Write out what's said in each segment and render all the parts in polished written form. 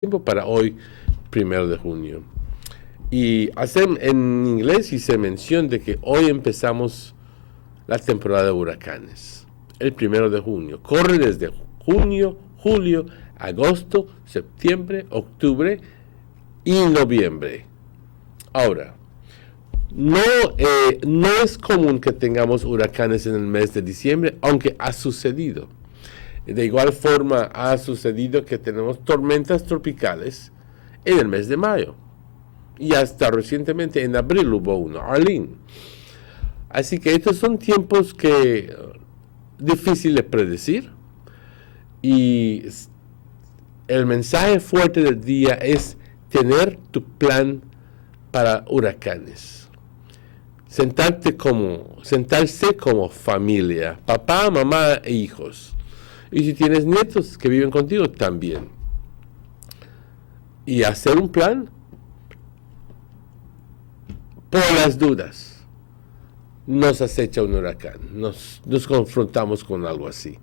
tiempo para hoy, 1 de junio. Y en inglés hice mención de que hoy empezamos la temporada de huracanes, el 1 de junio. Corre desde junio, julio, agosto, septiembre, octubre y noviembre. Ahora, no es común que tengamos huracanes en el mes de diciembre, aunque ha sucedido. De igual forma ha sucedido que tenemos tormentas tropicales en el mes de mayo. Y hasta recientemente en abril hubo uno, Arlene. Así que estos son tiempos que difícil de predecir. Y el mensaje fuerte del día es tener tu plan para huracanes. Sentarse como familia, papá, mamá e hijos. Y si tienes nietos que viven contigo, también. Y hacer un plan por las dudas. Nos acecha un huracán, nos confrontamos con algo así.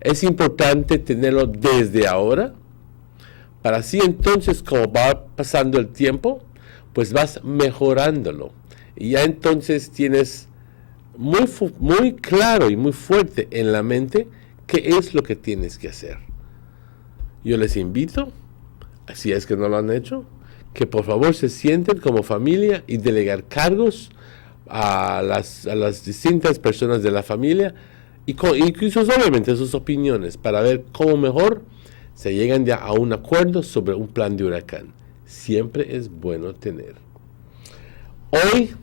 Es importante tenerlo desde ahora, para así entonces, como va pasando el tiempo, pues vas mejorándolo. Y ya entonces tienes muy claro y muy fuerte en la mente qué es lo que tienes que hacer. Yo les invito, si es que no lo han hecho, que por favor se sienten como familia y delegar cargos a las distintas personas de la familia y obviamente sus opiniones para ver cómo mejor se llegan ya a un acuerdo sobre un plan de huracán. Siempre es bueno tener. Hoy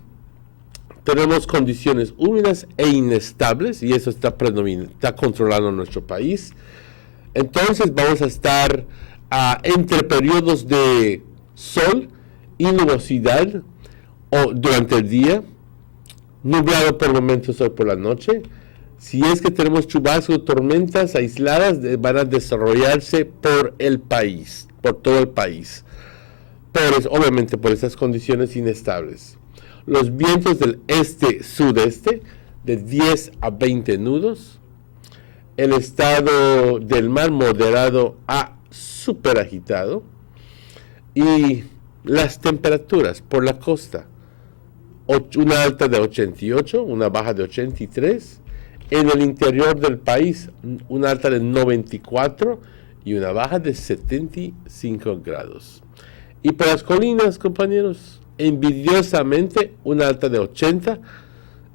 tenemos condiciones húmedas e inestables y eso está controlando nuestro país. Entonces vamos a estar entre periodos de sol y nubosidad durante el día, nublado por momentos hoy por la noche. Si es que tenemos chubascos, tormentas aisladas, van a desarrollarse por el país, por todo el país. Obviamente por esas condiciones inestables. Los vientos del este-sudeste de 10 a 20 nudos. El estado del mar moderado a súper agitado. Y las temperaturas por la costa. Una alta de 88, una baja de 83. En el interior del país, una alta de 94 y una baja de 75 grados. Y por las colinas, compañeros, envidiosamente, una alta de 80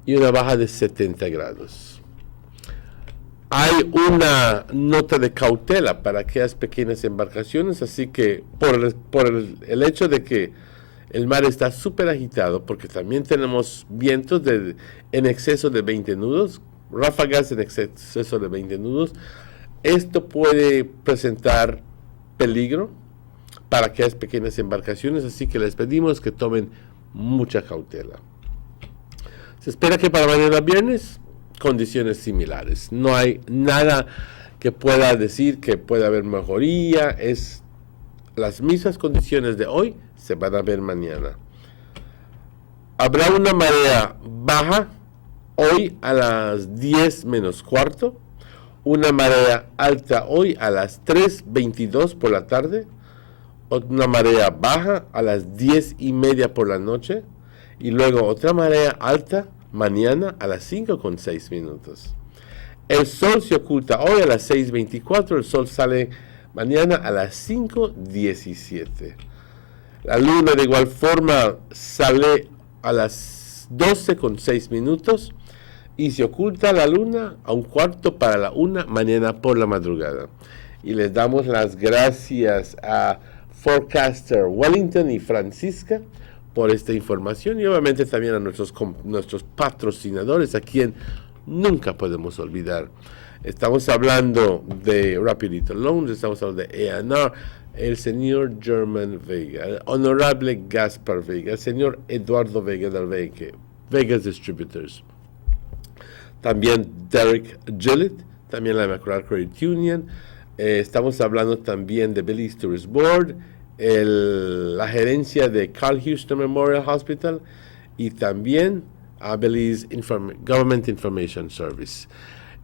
y una baja de 70 grados. Hay una nota de cautela para aquellas pequeñas embarcaciones, así que por el hecho de que el mar está súper agitado, porque también tenemos vientos en exceso de 20 nudos, ráfagas en exceso de 20 nudos, esto puede presentar peligro para aquellas pequeñas embarcaciones, así que les pedimos que tomen mucha cautela. Se espera que para mañana viernes condiciones similares. No hay nada que pueda decir que pueda haber mejoría. Es las mismas condiciones de hoy se van a ver mañana. Habrá una marea baja hoy a las 10 menos cuarto. Una marea alta hoy a las 3:22 por la tarde. Una marea baja a las 10:30 por la noche. Y luego otra marea alta mañana a las 5:06. El sol se oculta hoy a las 6:24. El sol sale mañana a las 5:17. La luna de igual forma sale a las 12:06 y se oculta la luna a 1:15 mañana por la madrugada. Y les damos las gracias a Forecaster Wellington y Francisca por esta información y obviamente también a nuestros patrocinadores, a quien nunca podemos olvidar. Estamos hablando de Rapidito Loans, estamos hablando de A&R, el señor German Vega, el honorable Gaspar Vega, el señor Eduardo Vega del Vegas Distributors. También Derek Gillett, también la McGrath Credit Union. Estamos hablando también de Belize Tourist Board, la gerencia de Carl Houston Memorial Hospital y también a Belize Government Information Service.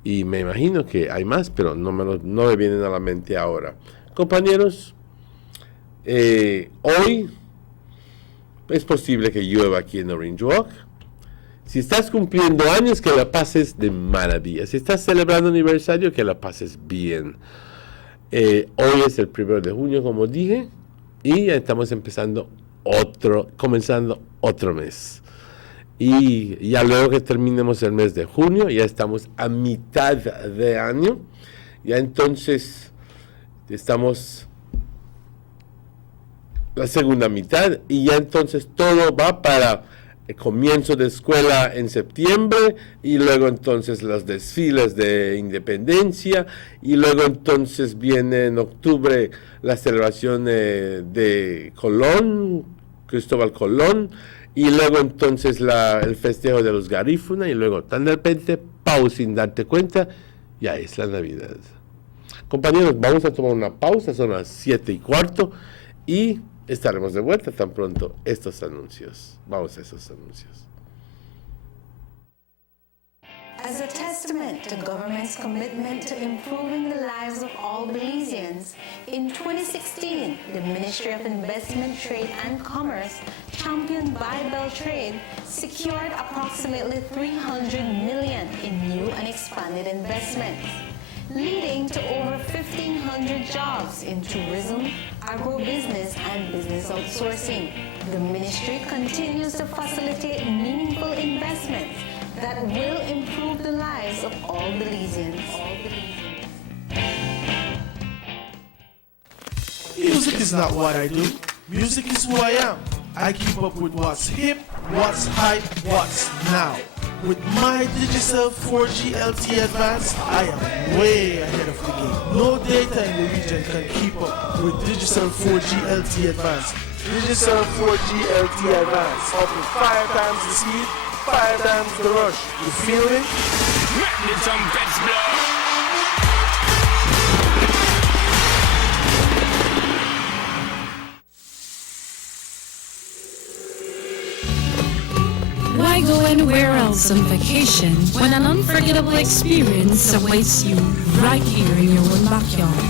Y me imagino que hay más, pero no me vienen a la mente ahora. Compañeros, Hoy es posible que llueva aquí en Orange Walk. Si estás cumpliendo años, que la pases de maravilla. Si estás celebrando aniversario, que la pases bien. Hoy es el 1 de junio, como dije, y ya estamos comenzando otro mes. Y ya luego que terminemos el mes de junio, ya estamos a mitad de año. Ya entonces estamos la segunda mitad y ya entonces todo va para el comienzo de escuela en septiembre y luego entonces los desfiles de independencia y luego entonces viene en octubre la celebración de Colón, Cristóbal Colón, y luego entonces el festejo de los Garífuna y luego tan de repente, sin darte cuenta, ya es la Navidad. Compañeros, vamos a tomar una pausa, son las 7:15 y estaremos de vuelta tan pronto estos anuncios. Vamos a esos anuncios. As a testament to government's commitment to improving the lives of all Belizeans, in 2016, the Ministry of Investment, Trade and Commerce, championed by Beltrade, secured approximately $300 million in new and expanded investments, leading to over 1,500 jobs in tourism, agribusiness, and business outsourcing. The ministry continues to facilitate meaningful investments that will improve the lives of all Belizeans. Music is not what I do. Music is who I am. I keep up with what's hip, what's hype, what's now. With my Digicel 4G LTE Advance, I am way ahead of the game. No data in the region can keep up with Digicel 4G LTE Advance. Digicel 4G LTE Advance offers 5 times the speed, 5 times the rush. You feel me? Need some best blood. Why go anywhere else on vacation when an unforgettable experience awaits you right here in your own backyard?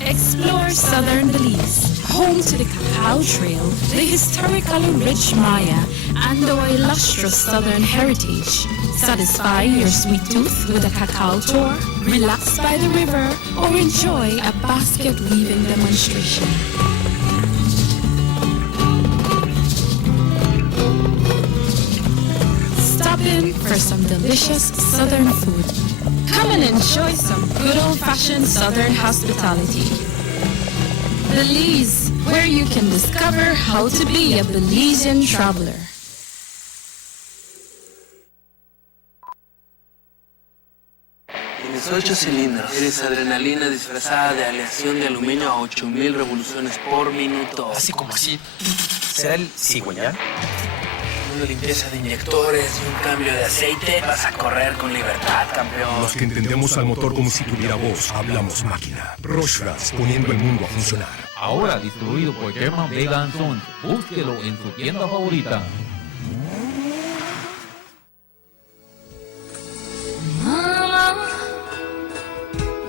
Explore southern Belize, home to the Cacao Trail, the historically rich Maya, and our illustrious southern heritage. Satisfy your sweet tooth with a cacao tour, relax by the river, or enjoy a basket weaving demonstration. Stop in for some delicious southern food. Come and enjoy some good old-fashioned southern hospitality. Belize, where you can discover how to be a Belizean traveler. Tienes 8 cilindros. Eres adrenalina disfrazada de aleación de aluminio a 8000 revoluciones por minuto. Así como así. ¿Será el cigüeñal? Una limpieza de inyectores y un cambio de aceite. Vas a correr con libertad, campeón. Los que entendemos al motor como si tuviera voz, hablamos máquina. Rochras, poniendo el mundo a funcionar. Ahora distribuido por German Vega & Sons. Búsquelo en su tienda favorita. Mama,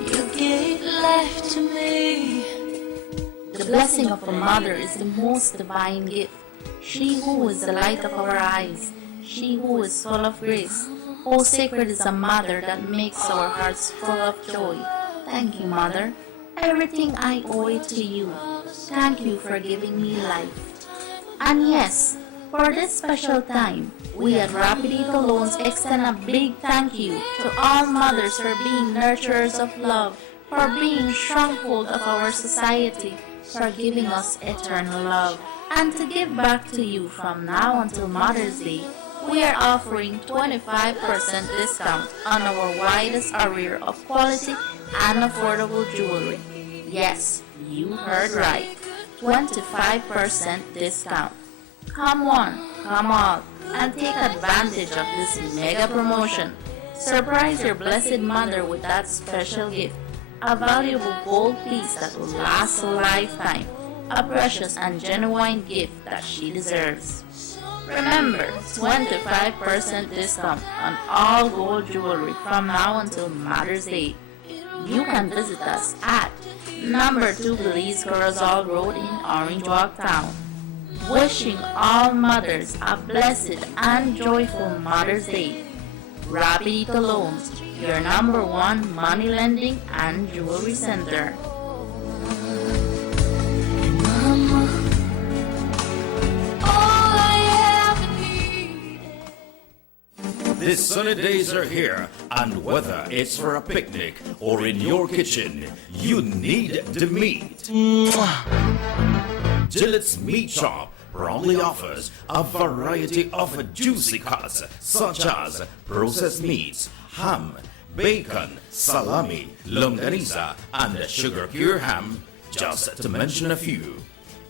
you gave life to me. The blessing of a mother is the most divine gift. She who is the light of our eyes, she who is full of grace. Oh, sacred is a mother that makes our hearts full of joy. Thank you, Mother. Everything I owe it to you. Thank you for giving me life. And yes, for this special time, we at Rapidito Loans extend a big thank you to all mothers for being nurturers of love, for being stronghold of our society, for giving us eternal love. And to give back to you from now until Mother's Day, we are offering 25% discount on our widest array of quality and affordable jewelry. Yes, you heard right. 25% discount. Come one, come all, and take advantage of this mega promotion. Surprise your blessed mother with that special gift. A valuable gold piece that will last a lifetime. A precious and genuine gift that she deserves. Remember, 25% discount on all gold jewelry from now until Mother's Day. You can visit us at number 2 Belize Corozal Road in Orange Walk Town. Wishing all mothers a blessed and joyful Mother's Day. Rapidito Loans, your number 1 money lending and jewelry center. The sunny days are here, and whether it's for a picnic or in your kitchen, you need the meat. Gillette's Meat Shop proudly offers a variety of juicy cuts such as processed meats, ham, bacon, salami, longaniza, and sugar cure ham, just to mention a few.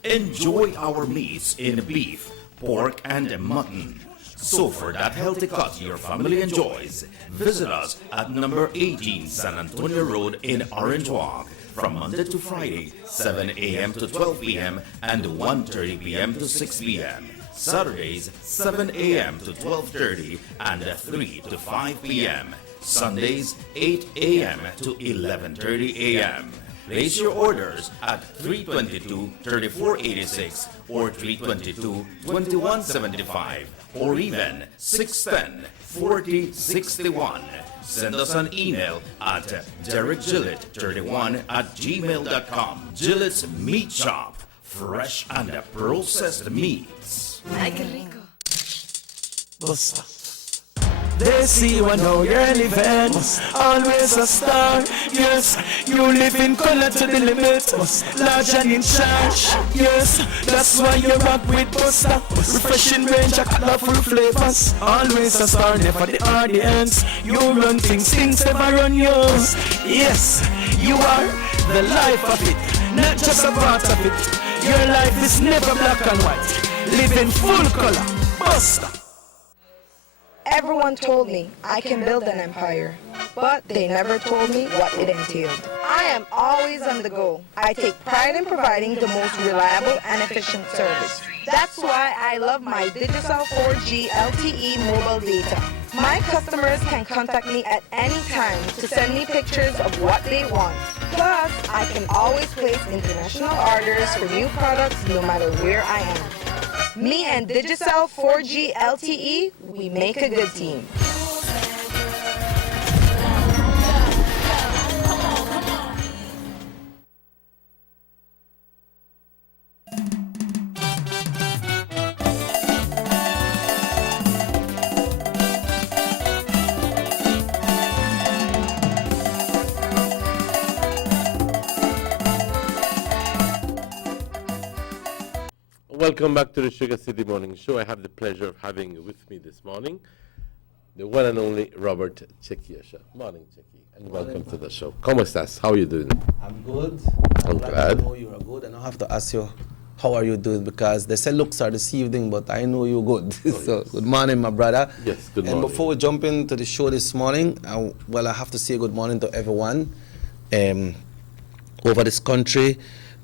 Enjoy our meats in beef, pork, and mutton. So for that healthy cut your family enjoys, visit us at number 18 San Antonio Road in Orange Walk from Monday to Friday, 7 a.m. to 12 p.m. and 1:30 p.m. to 6 p.m. Saturdays, 7 a.m. to 12:30 and 3 to 5 p.m. Sundays, 8 a.m. to 11:30 a.m. Place your orders at 322-3486 or 322-2175 or even 610-4061. Send us an email at derekgillett31@gmail.com. Gillette's Meat Shop, fresh and processed meats. Ay, qué rico. They see you and know you're living. Always a star. Yes, you live in color to the limit. Large and in charge. Yes, that's why you rock with Buster. Refreshing range of colorful flavors. Always a star, never the audience. You run things never run yours. Yes, you are the life of it, not just a part of it. Your life is never black and white. Live in full color. Buster. Everyone told me I can build an empire, but they never told me what it entailed. I am always on the go. I take pride in providing the most reliable and efficient service. That's why I love my Digicel 4G LTE mobile data. My customers can contact me at any time to send me pictures of what they want. Plus, I can always place international orders for new products no matter where I am. Me and Digicel 4G LTE, we make a good team. Welcome back to the Sugar City Morning Show. I have the pleasure of having with me this morning the one and only Robert Chequiesha. Morning, Chequi, and welcome to the show. ¿Cómo estás? How are you doing? I'm good. I'm glad. I know you are good, and I have to ask you, how are you doing? Because they say looks are deceiving, but I know you're good. So, good morning, my brother. Yes, good morning. And before we jump into the show this morning, I have to say good morning to everyone over this country.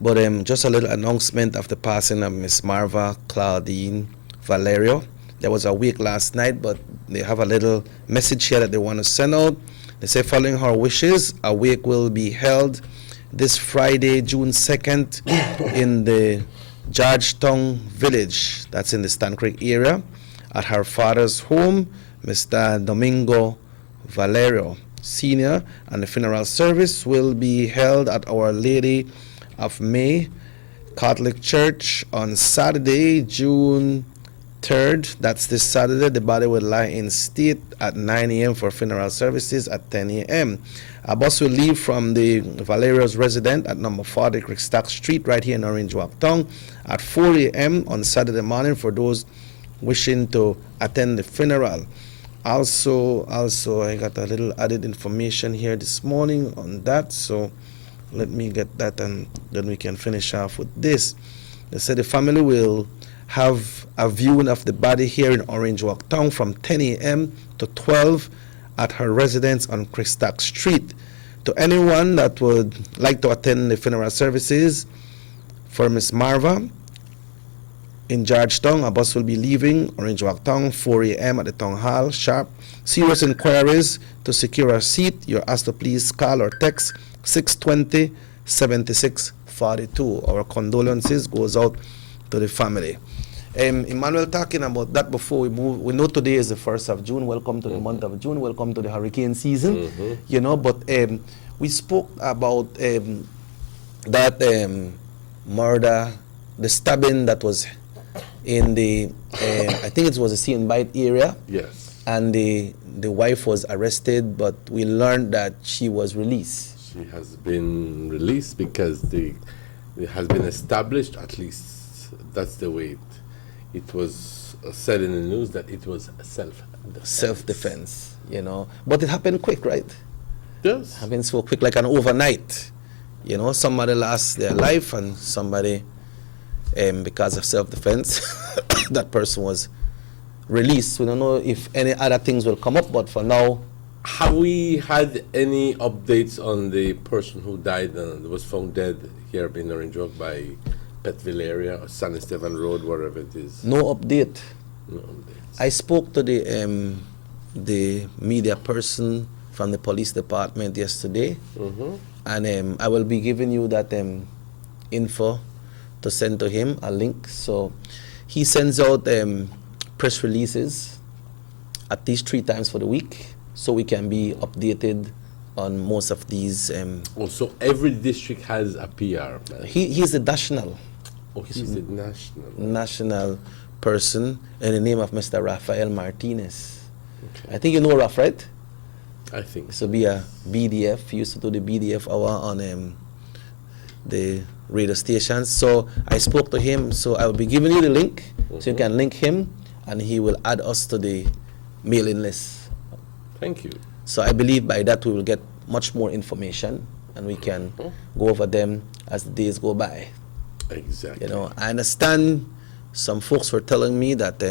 But just a little announcement of the passing of Miss Marva Claudine Valerio. There was a wake last night, but they have a little message here that they want to send out. They say, following her wishes, a wake will be held this Friday, June 2nd, in the Georgetown Village, that's in the Stan Creek area, at her father's home, Mr. Domingo Valerio Sr., and the funeral service will be held at Our Lady of May Catholic Church on Saturday, June 3rd. That's this Saturday. The body will lie in state at 9 a.m. for funeral services at 10 a.m. A bus will leave from the Valerio's residence at number 40 Crickstock Street right here in Orange Walk Town at 4 a.m. on Saturday morning for those wishing to attend the funeral. Also, I got a little added information here this morning on that, so let me get that and then we can finish off with this. They said the family will have a viewing of the body here in Orange Walk Town from 10 a.m. to 12 at her residence on Crickstock Street. To anyone that would like to attend the funeral services for Miss Marva in Georgetown, a bus will be leaving Orange Walk Town 4 a.m. at the Town Hall sharp. Serious inquiries to secure a seat, you're asked to please call or text 620 7642. Our condolences goes out to the family. Emmanuel, talking about that before we move, we know today is the 1st of June. Welcome to the month of June. Welcome to the hurricane season. You know, but we spoke about that murder, the stabbing that was in the, I think it was a St. Bite area. Yes. And the wife was arrested, but we learned that she was released. She has been released because it has been established, at least that's the way it was said in the news, that it was self-defense. Self-defense, you know. But it happened quick, right? Yes. Happened so quick, like an overnight. You know, somebody lost their life and somebody, because of self-defense, that person was released. We don't know if any other things will come up, but for now. Have we had any updates on the person who died and was found dead here in Orange Walk by Petville area or San Esteban Road, wherever it is? No update. No updates. I spoke to the media person from the police department yesterday, and I will be giving you that info to send to him, a link. So he sends out press releases at least 3 times for the week, so we can be updated on most of these. Also, every district has a PR. He's the national. Oh, he's the national person in the name of Mr. Rafael Martinez. Okay. I think you know Raf, right? I think. This will be a BDF. He used to do the BDF hour on the radio stations. So I spoke to him. So I will be giving you the link, so you can link him, and he will add us to the mailing list. Thank you. So I believe by that we will get much more information, and we can go over them as the days go by. Exactly. You know, I understand some folks were telling me that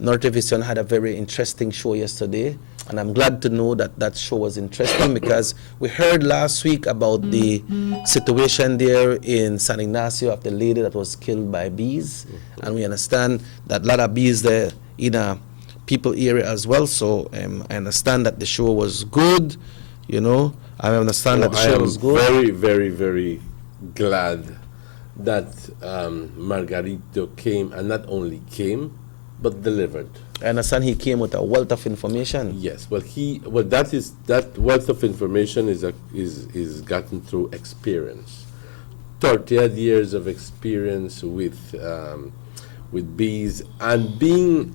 Nortevision had a very interesting show yesterday, and I'm glad to know that that show was interesting because we heard last week about the situation there in San Ignacio of the lady that was killed by bees, and we understand that a lot of bees there in a people area as well. So I understand that the show was good. You know, I understand that the show was good. Very, very, very glad that Margarito came, and not only came, but delivered. I understand he came with a wealth of information. Yes, well, that wealth of information is gotten through experience. 30 years of experience with bees, and being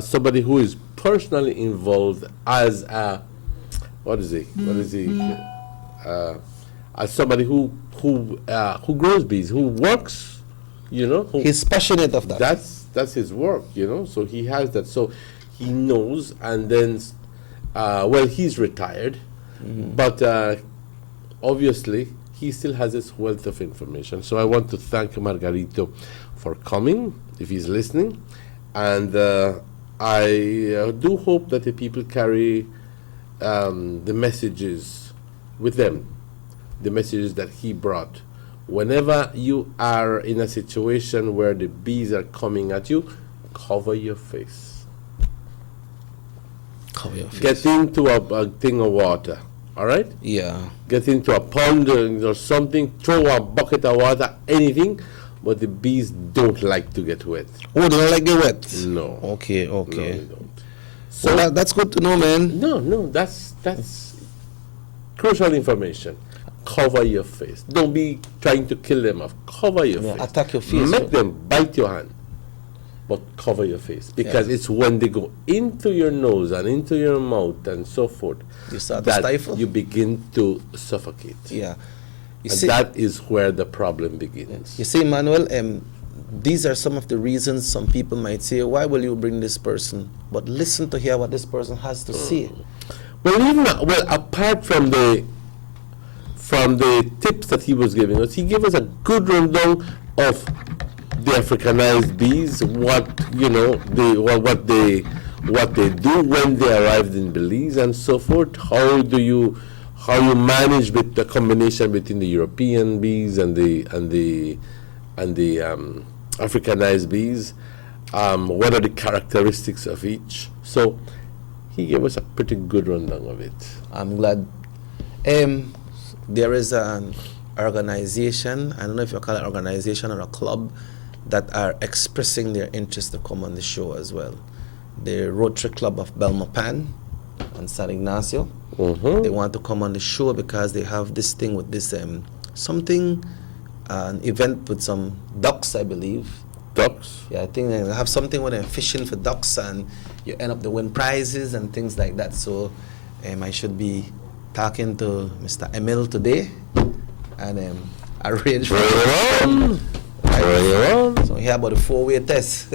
somebody who is personally involved as as somebody who grows bees, who works, you know. He's passionate of that. That's his work, you know. So he has that. So he knows, and then, he's retired, but obviously he still has this wealth of information. So I want to thank Margarito for coming, if he's listening, and I do hope that the people carry the messages with them, the messages that he brought. Whenever you are in a situation where the bees are coming at you, cover your face. Cover your face. Get into a thing of water, all right? Yeah. Get into a pond or something, throw a bucket of water, anything, but the bees don't like to get wet. Oh, they don't like get wet? No. Okay. No, they don't. So well, that's good to know, man. No, that's crucial information. Cover your face. Don't be trying to kill them off. Cover your face. Attack your face. Make them bite your hand, but cover your face, because it's when they go into your nose and into your mouth and so forth you start that to stifle. You begin to suffocate. Yeah. And that is where the problem begins. You see, Manuel, these are some of the reasons some people might say, why will you bring this person? But listen to hear what this person has to say. Well, apart from the tips that he was giving us, he gave us a good rundown of the Africanized bees, what they do when they arrived in Belize and so forth. How you manage with the combination between the European bees and the Africanized bees. What are the characteristics of each? So he gave us a pretty good rundown of it. I'm glad. There is an organization, I don't know if you call it organization or a club, that are expressing their interest to come on the show as well. The Rotary Club of Belmopan on San Ignacio. They want to come on the show because they have this thing with this an event with some ducks, I believe. Ducks? Yeah, I think they have something with them fishing for ducks, and you end up to win prizes and things like that. So I should be talking to Mr. Emil today and arrange for it. So here about the 4-way test.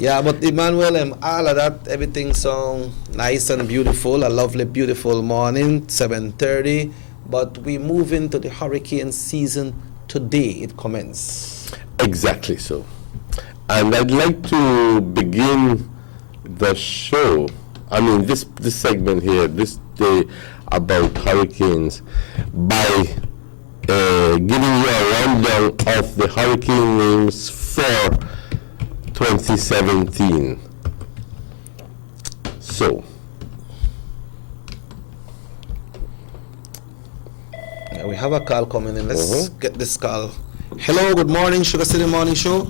Yeah, but Emmanuel, all of that, everything sound nice and beautiful. A lovely, beautiful morning, 7:30. But we move into the hurricane season today. It commences. Exactly so. And I'd like to begin the show, this segment here, this day about hurricanes, by giving you a rundown of the hurricane names for 2017. So, we have a call coming in. Let's get this call. Hello, good morning, Sugar City Morning Show.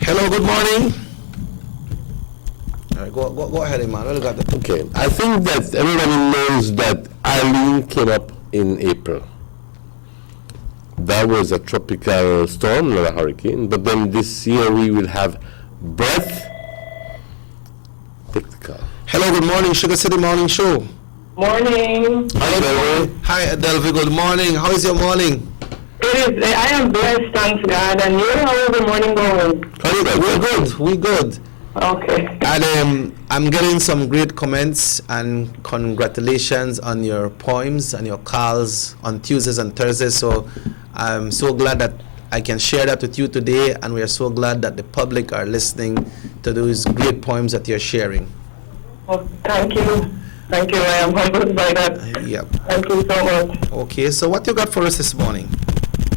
Hello, good morning. All right, go ahead, Emmanuel. Okay, I think that everybody knows that Arlene came up in April. That was a tropical storm, not a hurricane. But then this year we will have Breath. Take the call. Hello, good morning, Sugar City Morning Show. Morning. Hi, Adelvi. Good morning. How is your morning? It is. I am blessed, thanks God. And you, how is the morning going? We're good. Okay. And I'm getting some great comments and congratulations on your poems and your calls on Tuesdays and Thursdays. So I'm so glad that I can share that with you today, and we are so glad that the public are listening to those great poems that you're sharing. Well, thank you. Thank you. I am humbled by that. Yep. Thank you so much. Okay, so what you got for us this morning?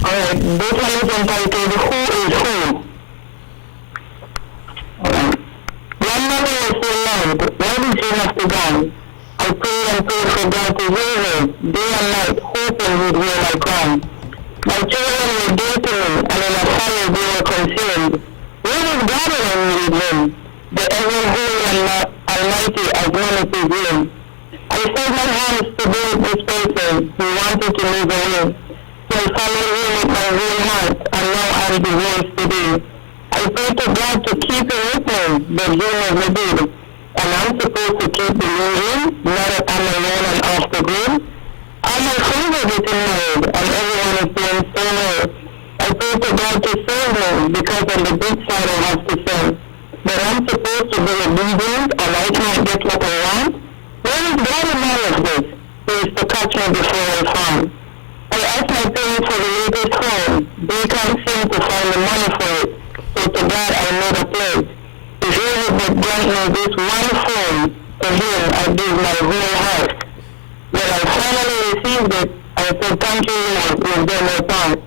All right. This one is entitled Who is Who? One mother was so loud. Why did she have to die? I prayed and prayed for God to hear her, day and night, hoping he'd hear my cry. My children were dear to me, and in a fire they were consumed. Where is God when I needed him? The ever holy and almighty as one of his name. I set my hands to build this person who wanted to move away. So I followed him with my whole heart, and now I'm divorced today. I pray to God to keep him with me, but he never did. And I'm supposed to keep believing, now that I'm alone and off the grid. I'm my favorite getting married, and everyone is doing so well. I pray to God to save me, because on the big side I have to sell. But I'm supposed to be obedient, and I can't get what I want? Where is God in all of this? He is to catch me before I fall. I asked my parents for the latest phone. They can't seem to find the money for it. So to God I made a pledge. If he would but grant me this one phone, to him I give my whole heart. When I finally received it, I said, thank you, Lord, you've done your part.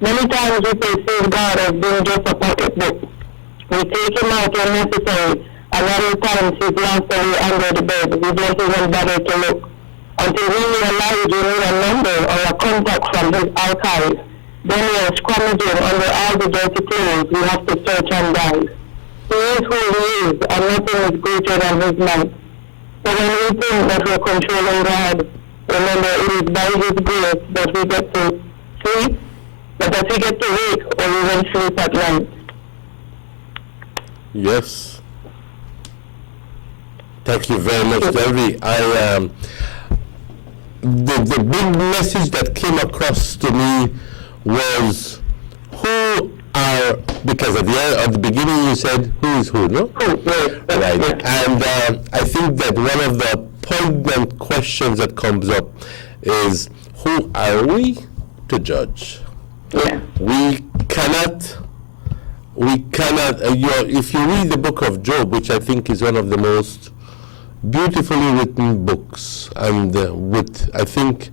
Many times we perceive God as being just a pocketbook. We take him out when necessary, and other times he's lost away under the bed. We don't even bother to look. Until we realize we need a number or a contact from his archives. Then we are scrummaging under all the dirty things we have to search and dive. He is who he is, and nothing is greater than his might. So when we think that we're controlling God, remember it is by his grace that we get to sleep, but that we get to wake or even sleep at night. Yes. Thank you very much, Delvi. The big message that came across to me was because at the beginning you said who is who, no? Right. And I think that one of the poignant questions that comes up is, who are we to judge? Yeah. We cannot, if you read the book of Job, which I think is one of the most beautifully written books, and I think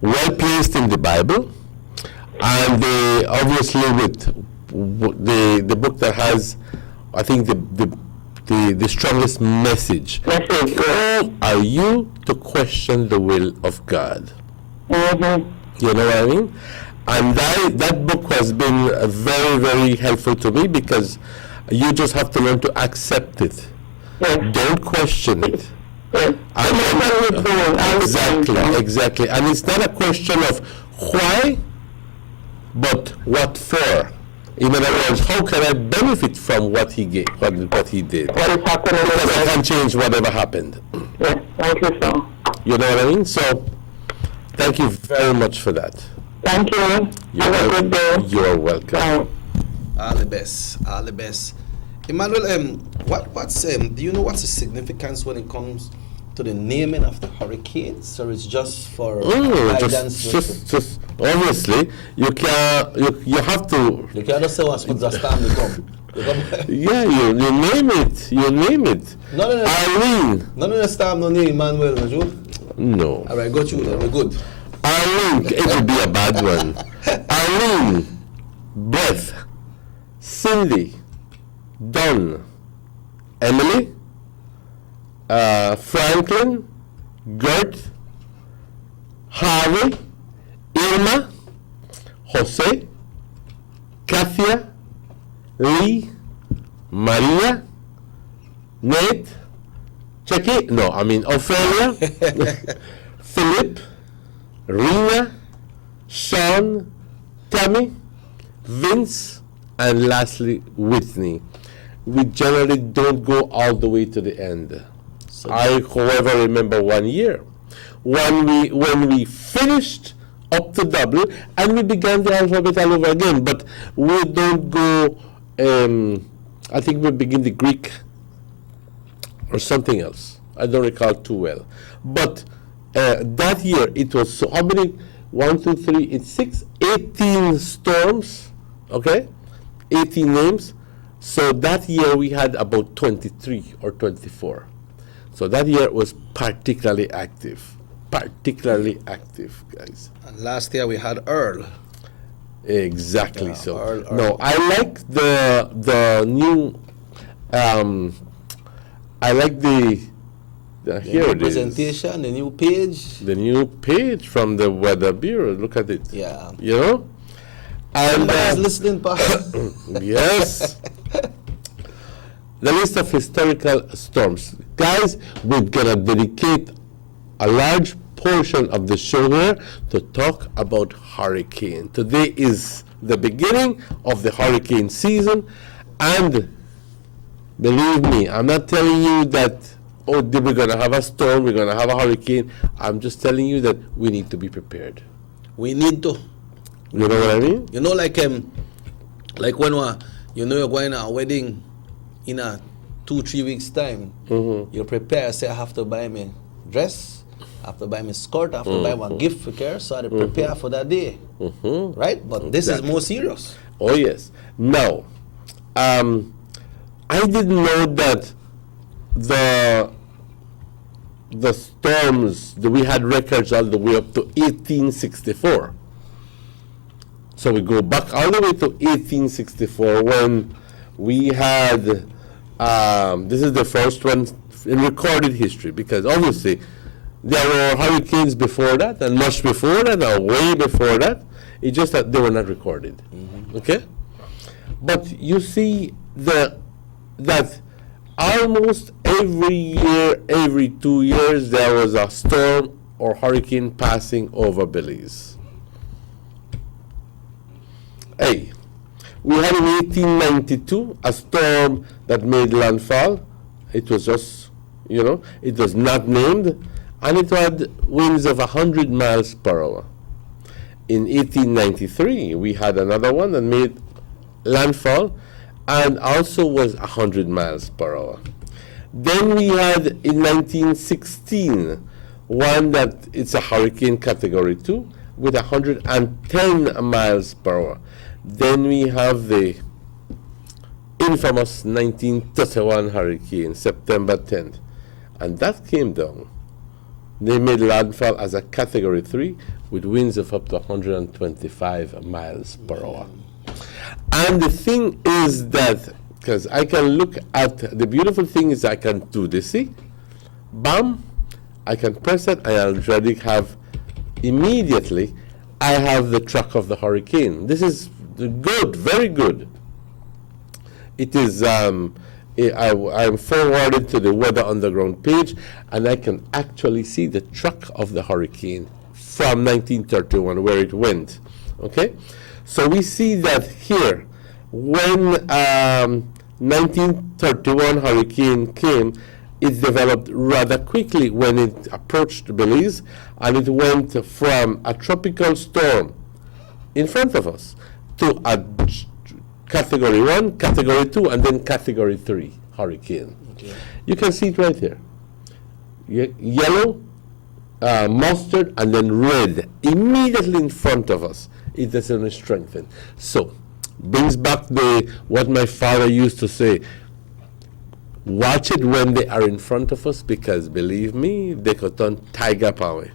well placed in the Bible, and obviously with the book that has, I think the the strongest message. Who are you to question the will of God? You know what I mean? And that book has been very, very helpful to me, because you just have to learn to accept it. Don't question it. Exactly. And it's not a question of why, but what for. In other words, how can I benefit from what he gave, what he did? Because I can change whatever happened. Yes, thank you, sir. You know what I mean? So, thank you very much for that. Thank you. Have a good day. You're welcome. All the best. All the best. Emmanuel, what's do you know what's the significance when it comes to the naming of the hurricanes, or it's just for guidance? Just obviously you have to. You can't just say what's the storm to come. Yeah, you name it. You name it. Irene. None of the storm no name Emmanuel, no you? No. All right, go through that. We're good. Irene, it will be a bad one. Irene, Beth, Cindy, Don, Emily, Franklin, Gert, Harvey, Irma, Jose, Kathia, Lee, Maria, Nate, Ophelia, Philip, Rina, Sean, Tammy, Vince, and lastly Whitney. We generally don't go all the way to the end. I, however, remember one year when we finished up to double and we began the alphabet all over again, but we don't go, I think we begin the Greek or something else. I don't recall too well. But that year it was, so how many? 1, 2, 3, it's 6, 18 storms, okay? 18 names. So that year we had about 23 or 24. So that year was particularly active, guys. And last year we had Earl. Exactly. Yeah, so Earl. No, I like the new. I like the here new it is. Presentation, the new page. The new page from the Weather Bureau. Look at it. Yeah. You know. And listening, yes. The list of historical storms. Guys, we're going to dedicate a large portion of the show here to talk about hurricane. Today is the beginning of the hurricane season, and believe me, I'm not telling you that, we're going to have a storm, we're going to have a hurricane. I'm just telling you that we need to be prepared. We need to. You know what I mean? You know, like when you're going to a wedding in a 2-3 weeks time, you prepare, say I have to buy me dress, I have to buy me skirt, I have to buy one gift for her, so I prepare for that day. Right? But this is more serious. Oh yes. Now, I didn't know that the storms that we had records all the way up to 1864. So we go back all the way to 1864 when we had, this is the first one in recorded history, because obviously there were hurricanes before that and much before that and way before that. It's just that they were not recorded. Okay? But you see that almost every year, every 2 years, there was a storm or hurricane passing over Belize. Hey, we had in 1892 a storm that made landfall. It was just, it was not named, and it had winds of 100 miles per hour. In 1893, we had another one that made landfall and also was 100 miles per hour. Then we had in 1916 one that it's a hurricane category 2 with 110 miles per hour. Then we have the infamous 1931 hurricane, September 10th, and that came down. They made landfall as a category 3 with winds of up to 125 miles per hour. And the thing is that Because I can look at the beautiful thing is I can do this, see? Bam, I can press it, and I already have, immediately, I have the track of the hurricane. This is good, very good. It is, I'm forwarded to the Weather Underground page, and I can actually see the track of the hurricane from 1931, where it went, okay? So we see that here, when 1931 hurricane came, it developed rather quickly when it approached Belize, and it went from a tropical storm in front of us to a category 1, category 2, and then category 3 hurricane. Okay. You can see it right here. Yellow, mustard, and then red, immediately in front of us. It is only strengthened. So, brings back what my father used to say, watch it when they are in front of us, because believe me, they could turn tiger power.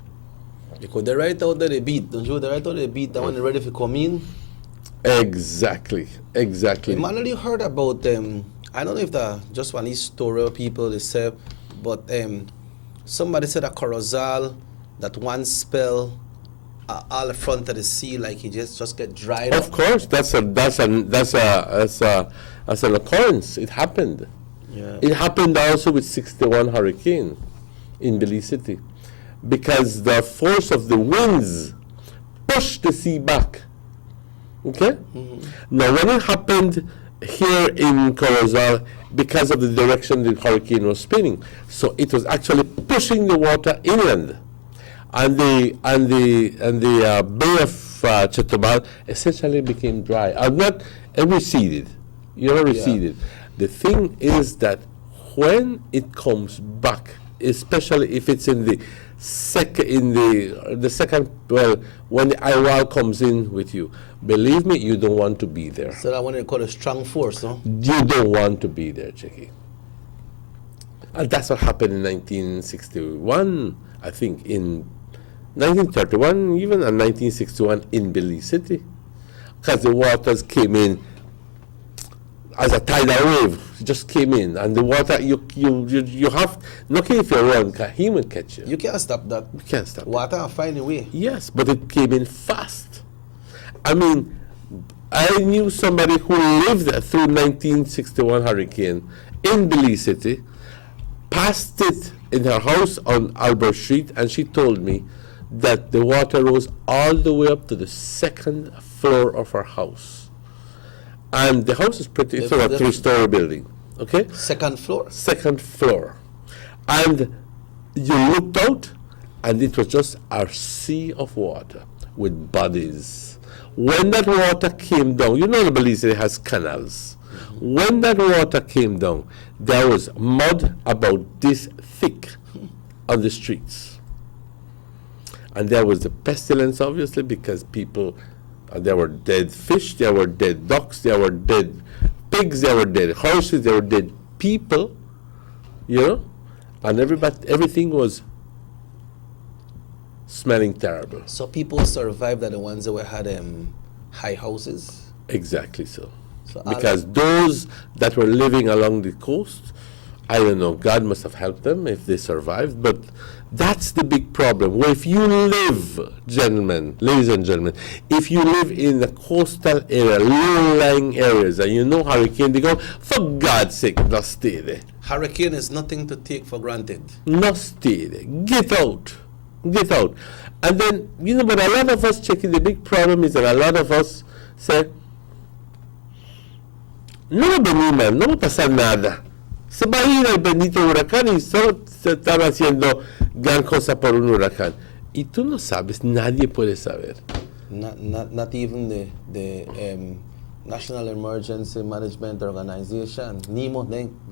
Because they right out there they beat, don't you? They right out they beat, that when they're ready to come in. Exactly. Emmanuel, you heard about, I don't know if that just one of these story people they say, but somebody said that Corozal, that one spell, all the front of the sea, like he just get dried up. Of course, that's an occurrence. It happened. Yeah. It happened also with 61 hurricane in Belize City, because the force of the winds pushed the sea back. Okay? Mm-hmm. Now, when it happened here in Corozal, because of the direction the hurricane was spinning, so it was actually pushing the water inland, and the Bay of Chetumal essentially became dry. It receded. Receded. The thing is that when it comes back, especially if it's in the second, well, when the IWAL comes in with you, believe me, you don't want to be there. So that when they call a strong force, no? You don't want to be there, Chicky. And that's what happened in 1961, I think, in 1931 even, and 1961 in Belize City. Because the waters came in as a tidal wave, just came in, and the water, you have, not if you're wrong, he will catch you. You can't stop that. You can't stop water will find a way. Yes, but it came in fast. I mean, I knew somebody who lived through 1961 hurricane in Belize City, passed it in her house on Albert Street, and she told me that the water rose all the way up to the second floor of her house. And the house is pretty, it's a 3-story building, okay? Second floor? Second floor. And you looked out, and it was just a sea of water with bodies. When that water came down, you know the Belize has canals. When that water came down, there was mud about this thick on the streets. And there was the pestilence, obviously, because people, there were dead fish, there were dead ducks, there were dead pigs, there were dead horses, there were dead people, and everything was smelling terrible. So people survived are the ones that had high houses? Exactly so. Because those that were living along the coast, I don't know, God must have helped them if they survived, but that's the big problem. Well, if you live, ladies and gentlemen, if you live in the coastal area, low-lying areas, and you know hurricane, they go, for God's sake, not stay there. Hurricane is nothing to take for granted. Not stay there. Get out. Get out. And then, but a lot of us checking, the big problem is that a lot of us say, no venimos, no va a pasar nada. Se va a ir el bendito huracán y solo se están haciendo gran cosa por un huracán. Y tú no sabes, nadie puede saber. Not even the National Emergency Management Organization, NEMO,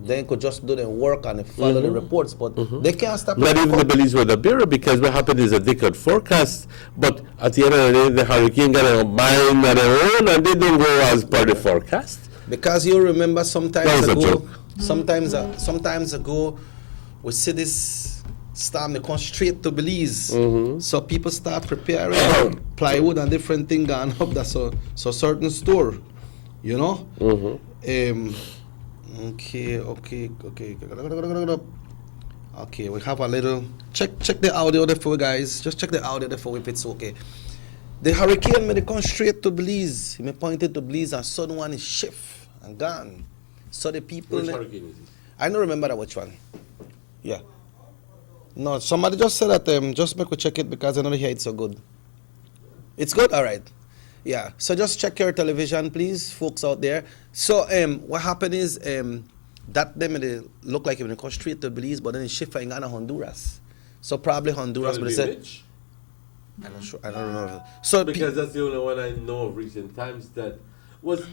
they could just do their work and follow the reports, but they can't stop. Not even the Belize Weather Bureau, because what happened is that they could forecast, but at the end of the day, the hurricane got a mind of their own, and they don't go as per the forecast. Because you remember sometimes ago, we see this storm, they come straight to Belize. So people start preparing plywood and different things gone up. That's so certain store, Okay. Okay, we have a little check the audio there for guys. Just check the audio there for if it's okay. The hurricane may come straight to Belize. He may pointed to Belize and sudden one is shift and gone. So the people. Which hurricane is it? I don't remember that which one. Yeah. No, somebody just said that just make we check it because I don't hear it so good. It's good? All right. Yeah. So just check your television, please, folks out there. So what happened is that them they look like it will go straight to Belize, but then it shift in Ghana, Honduras. So probably Honduras, but they said. I'm not sure. I don't remember. So because that's the only one I know of recent times that was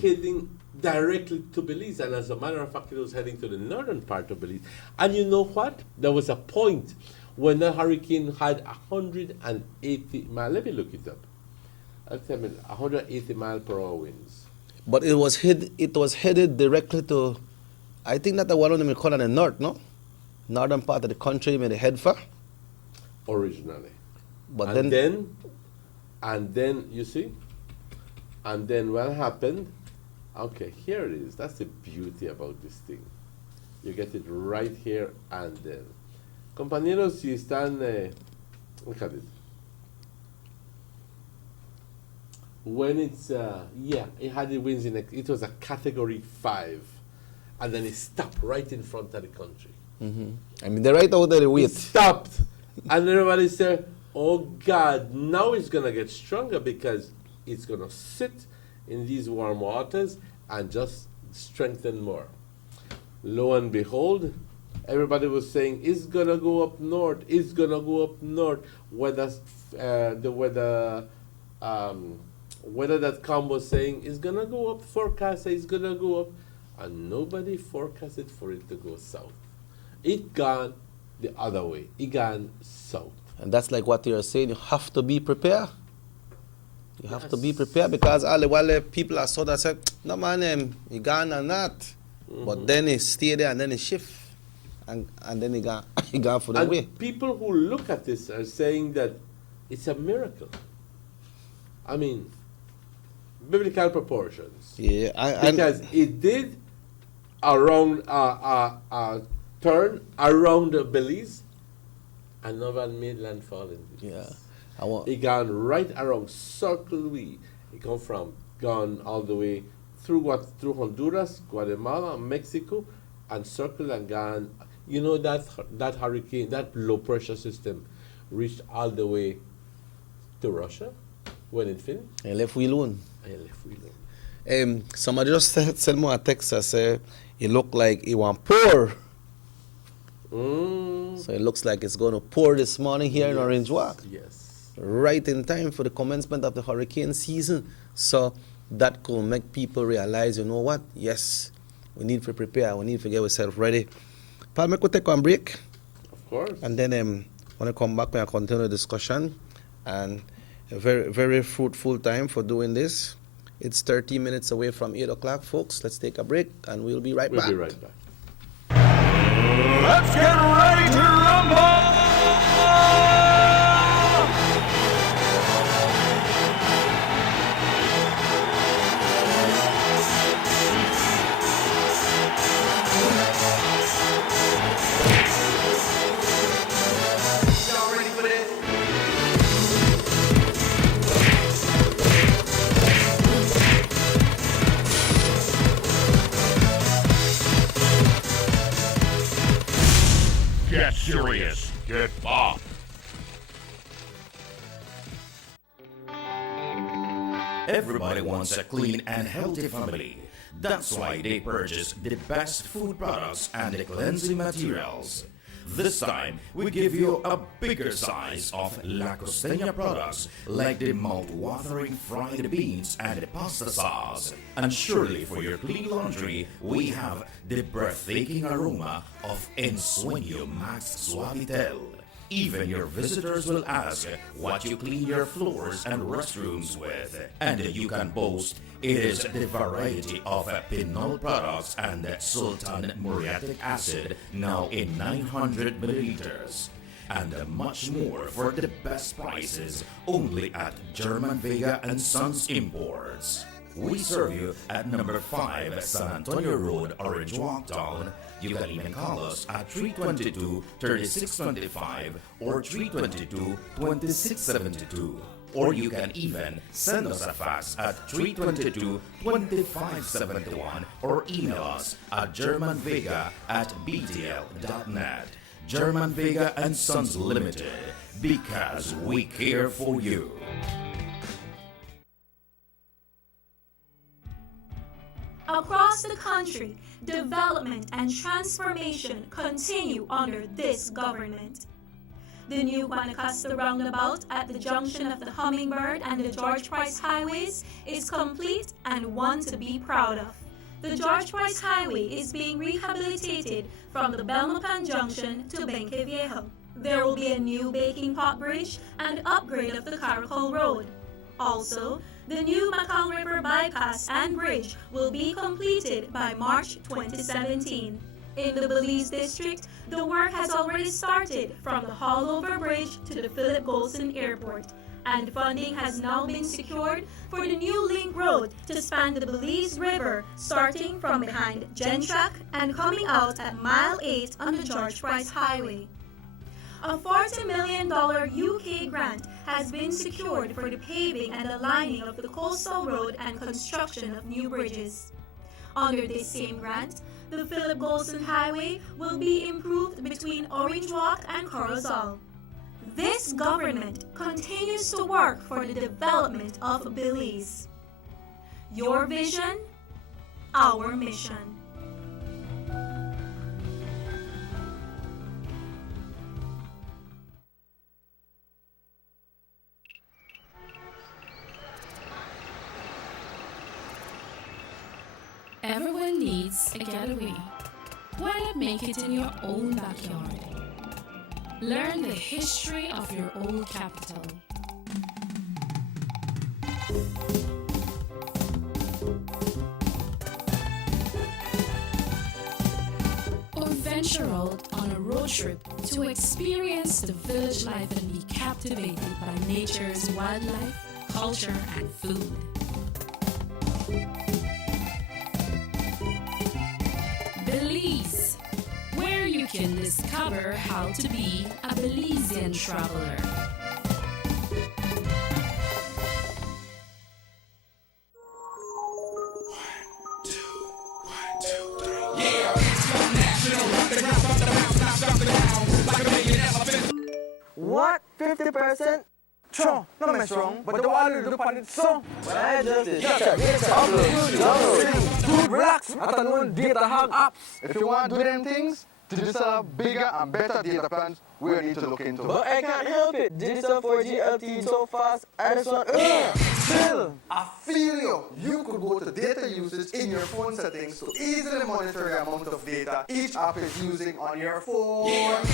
heading directly to Belize, and as a matter of fact, it was heading to the northern part of Belize. And you know what? There was a point when the hurricane had 180 mile. Let me look it up. I'll tell you, 180 mile per hour winds. But it was headed directly to, I think that the one of them called in the north, no? Northern part of the country made a head for. Originally. But and then you see, and then what happened? Okay, here it is. That's the beauty about this thing. You get it right here and then. Compañeros, si están, look at it. When it's, it had the winds in it was a category 5, and then it stopped right in front of the country. I mean, they're right out there, It stopped, and everybody said, oh God, now it's going to get stronger because it's going to sit in these warm waters and just strengthen more. Lo and behold, everybody was saying, it's going to go up north, it's going to go up north. Weather.com was saying, it's going to go up, forecast it's going to go up. And nobody forecasted for it to go south. It gone the other way. It gone south. And that's like what you're saying. You have to be prepared. You have to be prepared because all the while people are so that say, no man, he gone or not. But then he stay there and then he shift. And then he gone for the and way. People who look at this are saying that it's a miracle. I mean, biblical proportions. Yeah. Because it did around turn around Belize and never made landfall in Belize. Yeah. It gone right around circle way. It gone all the way through Honduras, Guatemala, Mexico, and circle and gone. You know that hurricane, that low pressure system, reached all the way to Russia when it finished. I left we alone. Somebody just sent me a text that said it looked like it want pour. So it looks like it's going to pour this morning here in Orange Walk. Yes. Right in time for the commencement of the hurricane season. So that could make people realize, you know what? Yes, we need to prepare. We need to get ourselves ready. Paul, we could take one break. Of course. And then when I come back, we will continue the discussion. And a very, very fruitful time for doing this. It's 30 minutes away from 8 o'clock, folks. Let's take a break, and we'll be right back. We'll be right back. Let's get ready to rumble! Get serious. Get pop. Everybody wants a clean and healthy family. That's why they purchase the best food products and the cleansing materials. This time, we give you a bigger size of La Costeña products like the mouth-watering fried beans and the pasta sauce. And surely for your clean laundry, we have the breathtaking aroma of Ensueño Max Suavitel. Even your visitors will ask what you clean your floors and restrooms with. And you can boast it is the variety of Pinol products and Sultan muriatic acid now in 900 milliliters. And much more for the best prices only at German Vega and Sons Imports. We serve you at number 5 San Antonio Road, Orange Walk Down. You can even call us at 322-3625 or 322-2672. Or you can even send us a fax at 322-2571 or email us at germanvega@btl.net. German Vega and Sons Limited, because we care for you. Across the country, development and transformation continue under this government. The new Guanacaste roundabout at the junction of the Hummingbird and the George Price highways is complete and one to be proud of. The George Price Highway is being rehabilitated from the Belmopan Junction to Benque Viejo. There will be a new baking pot bridge and upgrade of the Caracol Road. Also, the new Macau River bypass and bridge will be completed by March 2017. In the Belize district, the work has already started from the Hallover Bridge to the Philip Golson Airport, and funding has now been secured for the new link road to span the Belize River, starting from behind Gentrack and coming out at Mile 8 on the George Price Highway. A $40 million UK grant has been secured for the paving and the lining of the coastal road and construction of new bridges. Under this same grant, the Philip Golson Highway will be improved between Orange Walk and Corozal. This government continues to work for the development of Belize. Your vision, our mission. Everyone needs a getaway. Why not make it in your own backyard? Learn the history of your old capital. Or venture out on a road trip to experience the village life and be captivated by nature's wildlife, culture, and food. Belize, where you can discover how to be a Belizean traveler. What? 50%? Sure, not my strong, but the water do pan it so. I just good, relax. At alone data have apps. If you want to do them things, digital bigger and better data plans, we need to look into. But I can't help it. Digital 4G LTE so fast, I just want chill. I feel you. You could go to data usage in your phone settings to easily monitor the amount of data each app is using on your phone. Yeah.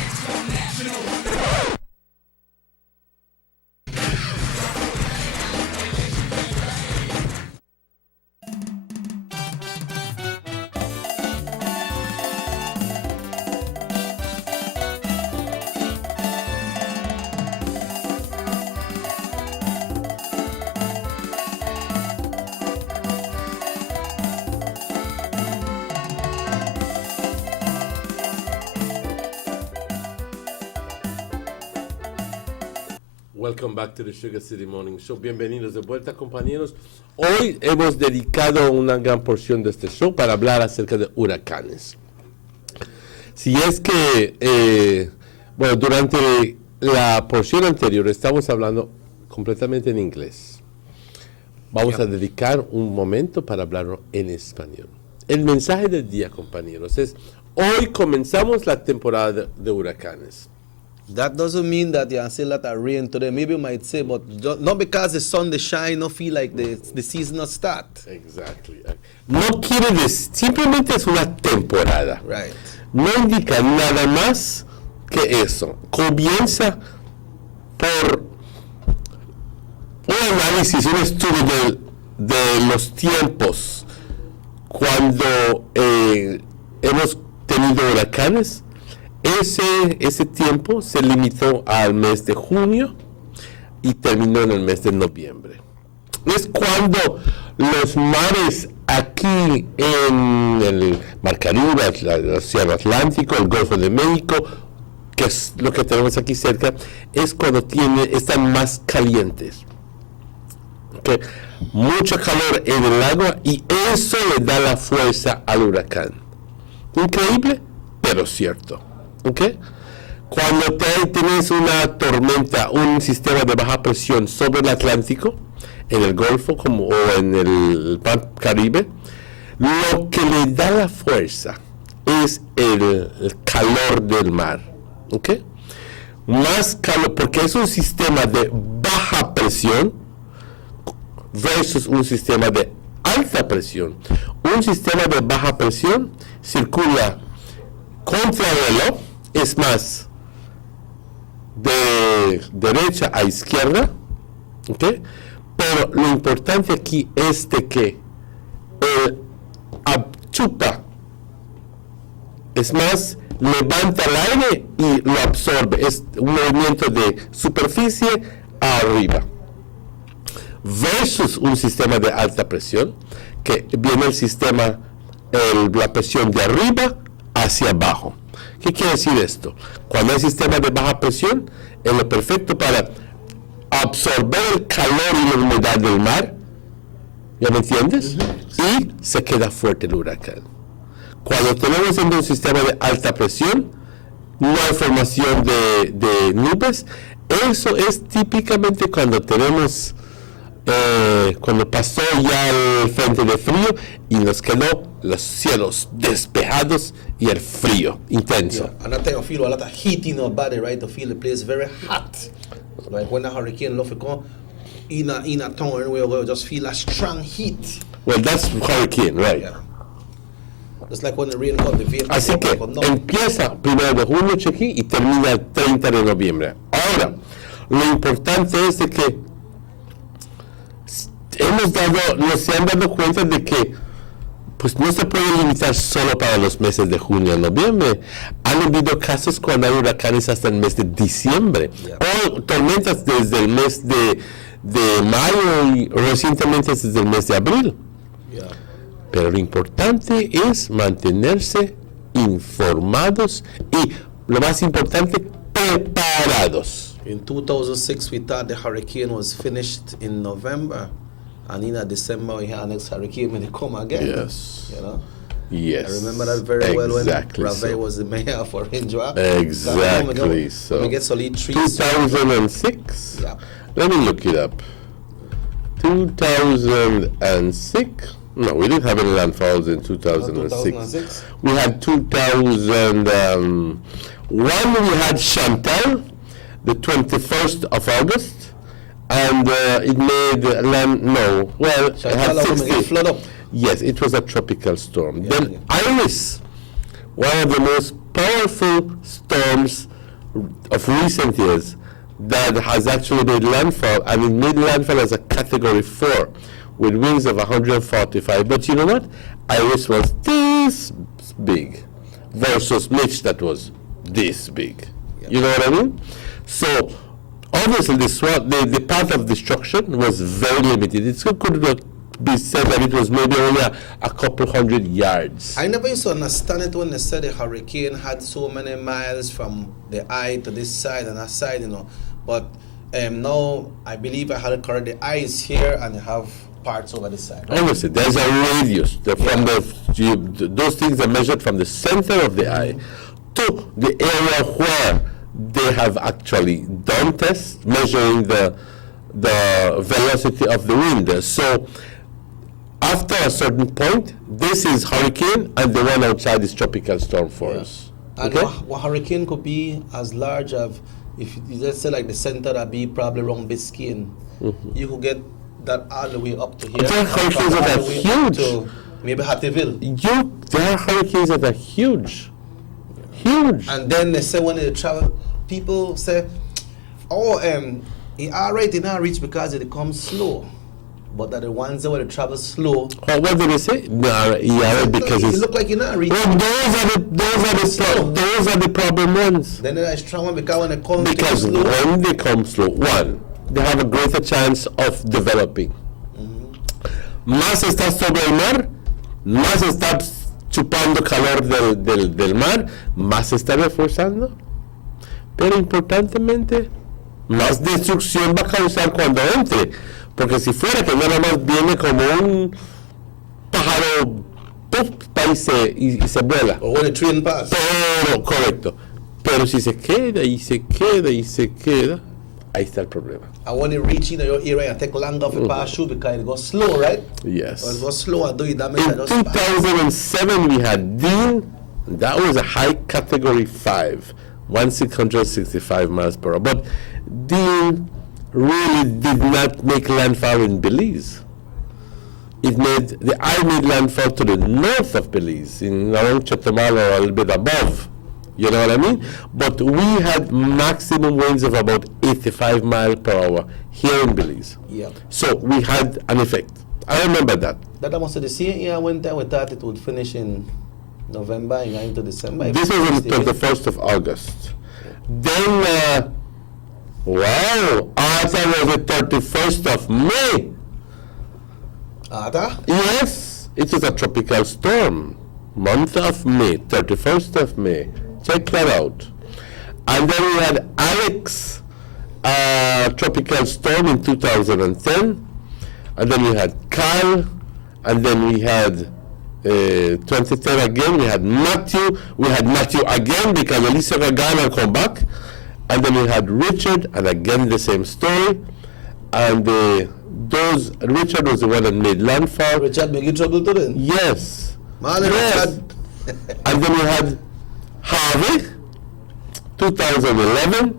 Welcome back to the Sugar City Morning Show. Bienvenidos de vuelta, compañeros. Hoy hemos dedicado una gran porción de este show para hablar acerca de huracanes. Si es que, bueno, durante la porción anterior estamos hablando completamente en inglés. Vamos a dedicar un momento para hablarlo en español. El mensaje del día, compañeros, es: hoy comenzamos la temporada de huracanes. That doesn't mean that you see a lot of rain today. Maybe you might say, but not because the sun they shine, no feel like the season not start. Exactly. No quiere decir, simplemente es una temporada. Right. No indica nada más que eso. Comienza por un análisis, un estudio de los tiempos cuando hemos tenido huracanes. Ese tiempo se limitó al mes de junio y terminó en el mes de noviembre. Es cuando los mares aquí en el Mar Caribe, el Océano Atlántico, el Golfo de México, que es lo que tenemos aquí cerca, es cuando están más calientes. ¿Okay? Mucho calor en el agua y eso le da la fuerza al huracán. Increíble, pero cierto. ¿Okay? Cuando tienes una tormenta, un sistema de baja presión sobre el Atlántico, en el Golfo o en el Mar Caribe, lo que le da la fuerza es el calor del mar. ¿Ok? Más calor, porque es un sistema de baja presión versus un sistema de alta presión. Un sistema de baja presión circula contra el reloj, es más, de derecha a izquierda, ¿ok? Pero lo importante aquí es de que chupa, es más, levanta el aire y lo absorbe, es un movimiento de superficie a arriba, versus un sistema de alta presión, que viene el sistema, la presión de arriba hacia abajo. ¿Qué quiere decir esto? Cuando hay sistema de baja presión, es lo perfecto para absorber el calor y la humedad del mar, ¿ya me entiendes? Y se queda fuerte el huracán. Cuando tenemos un sistema de alta presión, no hay formación de nubes. Eso es típicamente cuando tenemos, cuando pasó ya el frente de frío y nos quedó los cielos despejados y el frío intenso. Yeah. And that time I feel a lot of heat in our body, right? To feel the place very hot. Like when a hurricane love to come in a town where we just feel a strong heat. Well, that's hurricane, right? Yeah. It's like when the rain comes, the veil. Así que empieza 1 de junio, Chequi, y termina el 30 de noviembre. Ahora, lo importante es de que se han dado cuenta de que pues no se puede limitar solo para los meses de junio y noviembre. Han habido casos cuando hay huracanes hasta el mes de diciembre, o tormentas desde el mes de mayo y recientemente desde el mes de abril. Pero lo importante es mantenerse informados y, lo más importante, preparados. In 2006, we thought the hurricane was finished in November, and in December we had next hurricane when they come again. Yes. You know. Yes. I remember that very well when Ravel so. was the mayor of Orange Rock. Exactly. So. We get solid trees. 2006. Yeah. Let me look it up. 2006. No, we didn't have any landfalls in 2006. We had 2001. We had Chantal, the 21st of August, and it made land. No, well, it had 60. Yes, it was a tropical storm. Yeah, then Iris, one of the most powerful storms of recent years, that has actually made landfall, and it made landfall as a Category 4. With winds of 145. But you know what? Iris was this big versus Mitch that was this big. Yeah. You know what I mean? So obviously the path of destruction was very limited. It could not be said that it was maybe only a couple 100 yards. I never used to understand it when they said the hurricane had so many miles from the eye to this side and that side, you know. But now I believe I had it correct. The eye is here and you have parts over this side. Right? Obviously, there's a radius from those things are measured from the center of the eye to the area where they have actually done tests measuring the velocity of the wind. So after a certain point, this is hurricane, and the one outside is tropical storm for us. And okay? What hurricane could be as large as, if you just say like the center that be probably around Biscayne, you could get that all the way up to here. There are hurricanes that are huge. To maybe Hattieville. There are hurricanes that are huge. Huge. And then they say when they travel, people say, oh, it's all right, it not reach because it comes slow. But that the ones that will travel slow. Oh, what did they say? No, yeah, because it look like you're not reaching. Well, those are the problem ones. Then they're strong one because when they come slow. When they come slow, one, they have a greater chance of developing. más está sobre el mar, más está chupando calor del mar, más se está reforzando. Pero importantemente, más destrucción va a causar cuando entre. Porque si fuera que nada más viene como un pájaro y se vuela. O when a train pass. Todo correcto. Pero si se queda y se queda y se queda, ahí está el problema. And when it reach in your area and take longer for pass through because it goes slow, right? Yes. Or it goes slow and do it damage. In 2007, we had Dean. That was a high category 5, 1,665 miles per hour. But Dean really did not make landfall in Belize. The eye made landfall to the north of Belize, in around Chetumal or a little bit above. You know what I mean? But we had maximum winds of about 85 miles per hour here in Belize. Yeah. So we had an effect. I remember that. That must be the same year when we thought it would finish in November and going to December. This was on the 21st of August. Then, wow, Arthur was the 31st of May. Arthur? Yes, it was a tropical storm. Month of May, 31st of May. Check that out. And then we had Alex, tropical storm in 2010. And then we had Carl. And then we had 2010 again. We had Matthew. We had Matthew again because Elisa Gagana come back. And then we had Richard, and again the same story. And Richard was the one that made landfall. Richard making trouble to them? Yes. Man, yes. And then we had Harvey, 2011.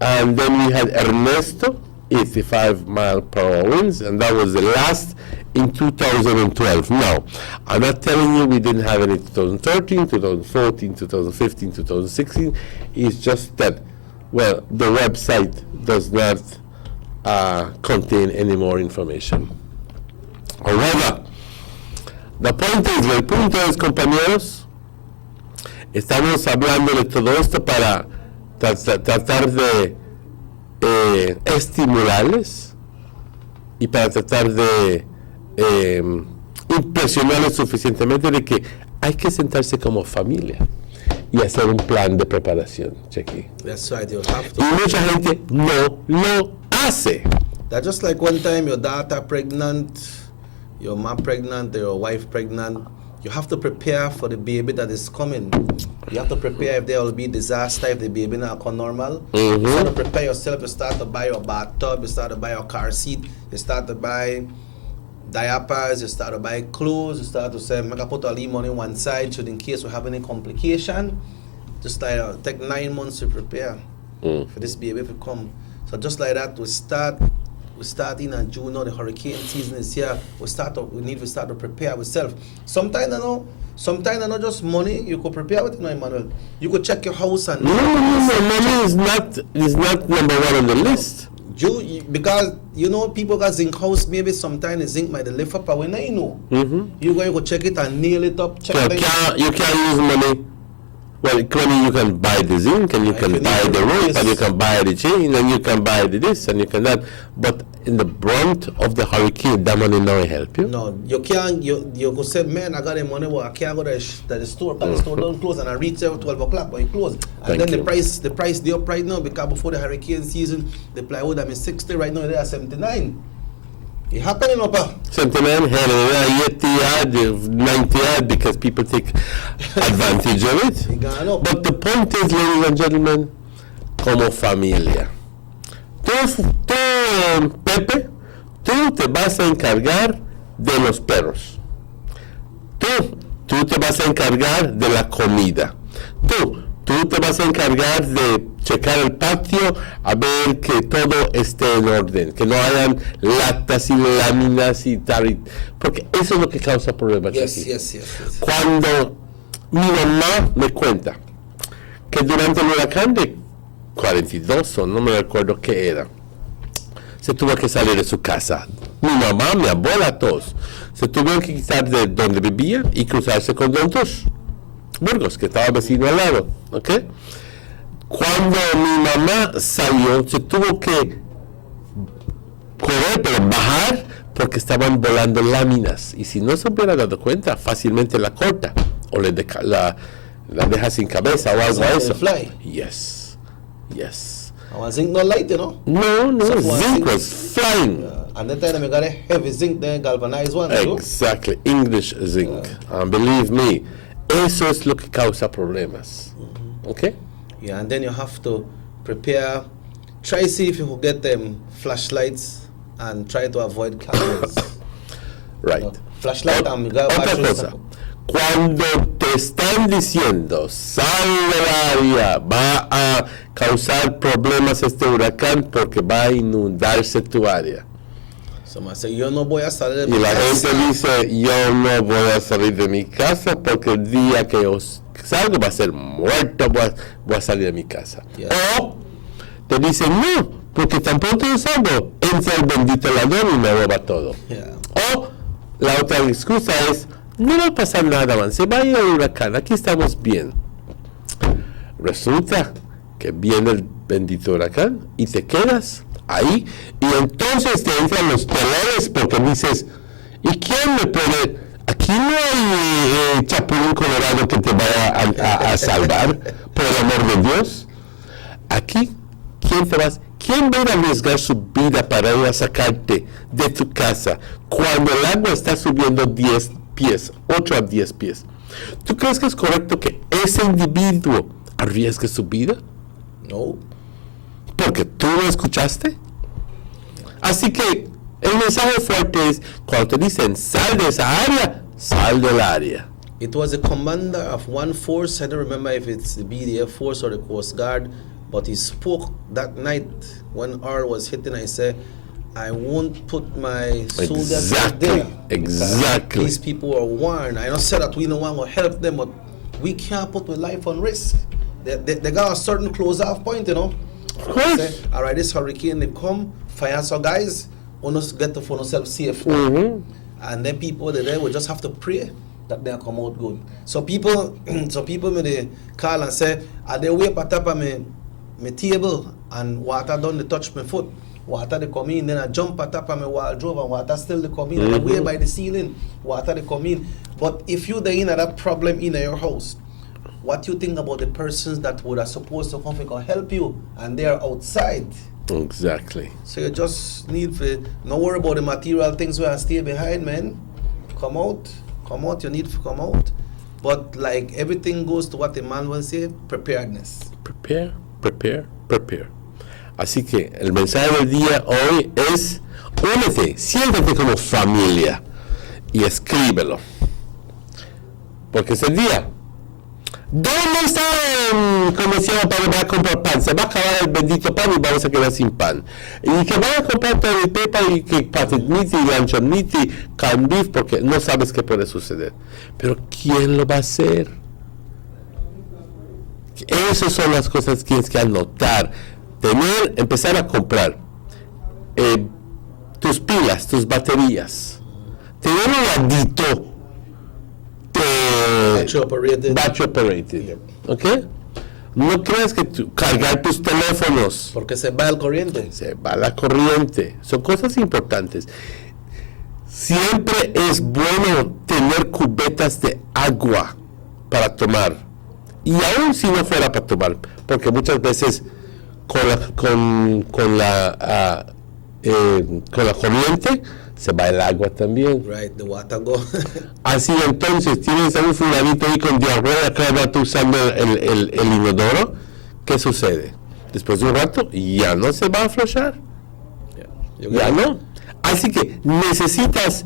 And then we had Ernesto, 85 mile per hour winds, and that was the last in 2012. Now, I'm not telling you we didn't have any 2013, 2014, 2015, 2016. It's just that, well, the website does not contain any more information. However, el punto es, compañeros, estamos hablando de todo esto para tratar de estimularles y para tratar de impresionarles suficientemente de que hay que sentarse como familia y hacer un plan de preparación. Chequi. That's right, you have to. Y mucha gente no lo hace. That's just like one time your daughter pregnant, your mom pregnant, your wife pregnant. You have to prepare for the baby that is coming. You have to prepare if there will be disaster, if the baby not come normal. Mm-hmm. You start to prepare yourself. You start to buy your bathtub. You start to buy your car seat. You start to buy diapers. You start to buy clothes. You start to say, I can put all the money on one side, so in case we have any complication, just like take 9 months to prepare for this baby to come. So just like that, we start in June. Now the hurricane season is here. We need to start to prepare ourselves. Sometimes I know just money you could prepare with, Emmanuel. You could check your house and money is not number one on the list. Because people got zinc house, maybe sometimes the zinc might lift up, but when I know you go check it and nail it up. You can't use money. Well, clearly you can buy the zinc, and you can buy the rope, and you can buy the chain, and you can buy the this, and you can that. But in the brunt of the hurricane, that money not help you. No, you can't. You go say, man, I got the money, but I can't go to the store. Because the store don't close, and I reach there at 12 o'clock, but it close. And then the price they up right now because before the hurricane season, the plywood I'm 60 right now. They are 79. It happening, Opa. 79, 80, 90 because people take advantage of it. But the point is, ladies and gentlemen, como familia. Tú, Pepe, tú te vas a encargar de los perros. Tú te vas a encargar de la comida. Tú te vas a encargar de checar el patio a ver que todo esté en orden, que no hayan latas y láminas y tal, porque eso es lo que causa problemas. Yes. Cuando mi mamá me cuenta que durante el huracán de 42, o no me recuerdo qué era, se tuvo que salir de su casa. Mi mamá, mi abuela, todos se tuvieron que quitar de donde vivía y cruzarse con Don Tush Burgos, que estaba vecino al lado, ¿ok? Cuando mi mamá salió, se tuvo que correr, pero bajar, porque porque estaban volando láminas. Y si no se hubiera dado cuenta, fácilmente la corta o la deja sin cabeza o algo de eso. Fly. Yes. Our zinc not light, you know? No, So zinc was flying. And that time we got a heavy zinc, then galvanized one. Exactly, English zinc. And believe me, eso es lo que causa problemas. Okay? Yeah, and then you have to prepare. Try see if you could get them flashlights and try to avoid cameras. Right. Flashlight and you got Otra batteries. cosa, cuando te están diciendo sal del área, va a causar problemas este huracán porque va a inundarse tu área. So I say, yo no voy a salir de Y mi la casa. gente dice, yo no voy a salir de mi casa porque el día que yo salgo va a ser muerto, voy a salir de mi casa. O te dicen, no, porque tan pronto yo salgo, entra el bendito ladrón y me roba todo. O la otra excusa es, no va a pasar nada, man, se va a ir el huracán, aquí estamos bien. Resulta que viene el bendito huracán y te quedas ahí y entonces te entran los dolores porque dices, ¿y quién me puede? Aquí no hay chapulín colorado que te vaya a salvar, por el amor de Dios. Aquí, ¿quién va a arriesgar su vida para ir a sacarte de tu casa cuando el agua está subiendo 10 pies, 8 a 10 pies? ¿Tú crees que es correcto que ese individuo arriesgue su vida? No. Porque tú lo escuchaste. Así que el mensaje fuerte es, cuando te dicen sal de esa área, sal del área. It was the commander of one force, I don't remember if it's the BDF force or the Coast Guard, but he spoke that night when R was hitting. I said, I won't put my soldiers out there. Exactly. These people are warned. I don't say that we don't want to help them, but we can't put our life on risk. They got a certain close-off point, you know. Of course. Say, all right, this hurricane, they come, fire some guys, almost get to for themselves safe. And then people there will just have to pray that they'll come out good. So people may they call and say, are they way pat up on my table and water done they touch my foot. Water they come in, then I jump at top of my wardrobe and water still they come in. And I way by the ceiling, water they come in. But if you're there in that problem in your house, what you think about the persons that would are supposed to come and help you and they're outside? Exactly. So you just need to not worry about the material things where I stay behind, man. Come out, you need to come out. But like everything goes to what the man will say, preparedness. Prepare. Así que el mensaje del día hoy es, únete, siéntate como familia y escríbelo. Porque es el día. ¿Dónde está el comerciante para ir a comprar pan? Se va a acabar el bendito pan y vamos a quedar sin pan. Y que van a comprar pan y pepa y que patetniti, anchoniti, corn beef, porque no sabes qué puede suceder. Pero ¿quién lo va a hacer? Esas son las cosas que tienes que anotar. Empezar a comprar tus pilas, tus baterías. Tener un ladito battery operated. ¿Ok? No creas que cargar tus teléfonos. Porque se va el corriente. Se va la corriente. Son cosas importantes. Siempre es bueno tener cubetas de agua para tomar. Y aún si no fuera para tomar, porque muchas veces con la corriente se va el agua también. Right, the water go. Así entonces, tienes a un fulanito ahí con diarrea cada rato usando el inodoro. ¿Qué sucede? Después de un rato ya no se va a aflojar. Ya no. Así que necesitas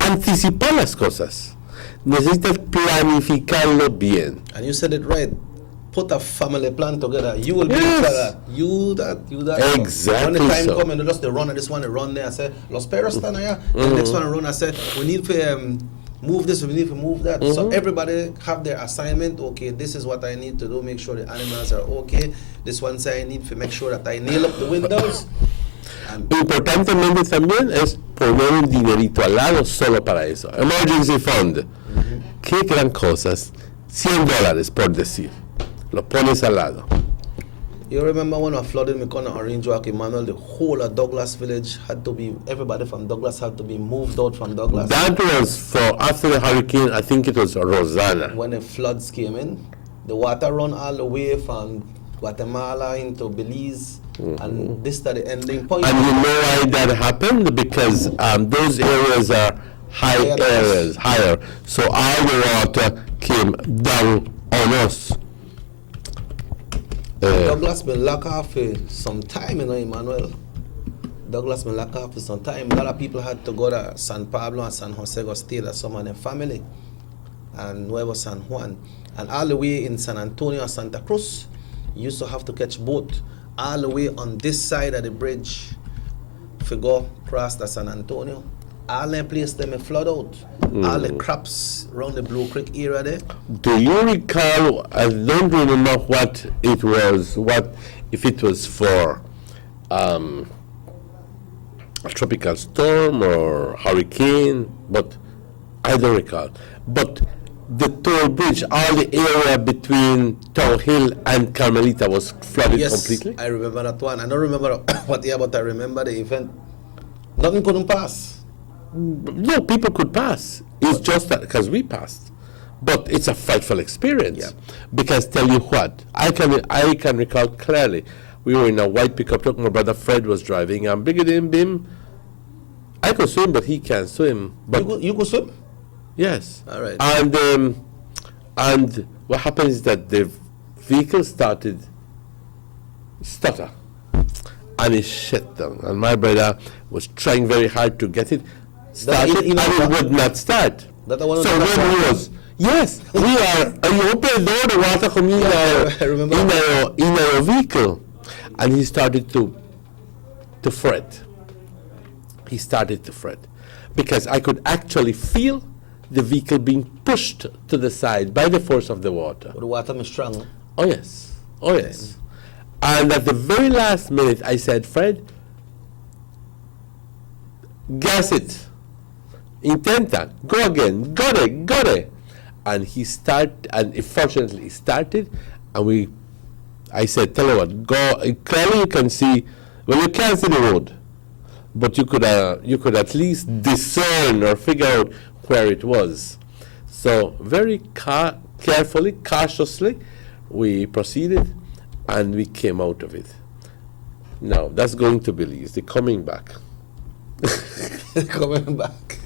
anticipar las cosas. Necesitas planificarlo bien. And you said it right. Put a family plan together. You will be that. You that. Exactly. When the time so. come and just the runner, this one run there. I say, Los Perros stand here. The next one run. I say, we need to move this. We need to move that. So everybody have their assignment. Okay, this is what I need to do. Make sure the animals are okay. This one say I need to make sure that I nail up the windows. Importantemente también es poner un dinerito al lado solo para eso. Emergency Fund. Qué gran cosas. $100 por decir. Lo pones al lado. You remember when I flooded Mekona Orange Walk, Emmanuel, the whole of Douglas Village had to be, everybody from Douglas had to be moved out from Douglas. That was for after the hurricane, I think it was Rosanna. When the floods came in, the water run all the way from Guatemala into Belize, and this is the ending point. And you know why that happened? Because those areas are higher. So all the water came down on us. Douglas been locked off for some time, you know, Emmanuel. Douglas been locked off for some time. A lot of people had to go to San Pablo and San Jose go stay with some of their family, and Nuevo San Juan. And all the way in San Antonio and Santa Cruz, you used to have to catch boat all the way on this side of the bridge to go across to San Antonio. All the place them flood out. All the crops around the Blue Creek area there. Do you recall, I don't remember what it was, if it was for a tropical storm or hurricane, but I don't recall. But the toll bridge, all the area between Tower Hill and Carmelita was flooded completely? I remember that one. I don't remember what year, but I remember the event. Nothing couldn't pass. No, people could pass. It's just that because we passed. But it's a frightful experience. Because tell you what, I can recall clearly. We were in a white pickup truck. My brother Fred was driving. I'm bigger than him. I could swim, but he can't swim. But you could swim? Yes. All right. And what happened is that the vehicle started stutter, and it shut down. And my brother was trying very hard to get it started, and it would not start. So when he was, yes, we are. You open the door, the water coming in our vehicle, and he started to fret. He started to fret because I could actually feel the vehicle being pushed to the side by the force of the water. The water was strong. Oh yes, oh yes. And at the very last minute, I said, Fred, gas it. Intenta, go again, got it. And he started, and fortunately he started, and I said, tell you what, go, clearly you can see, well, you can't see the road, but you could at least discern or figure out where it was. So very carefully, cautiously, we proceeded, and we came out of it. Now, that's going to Belize. They're coming back. Coming back.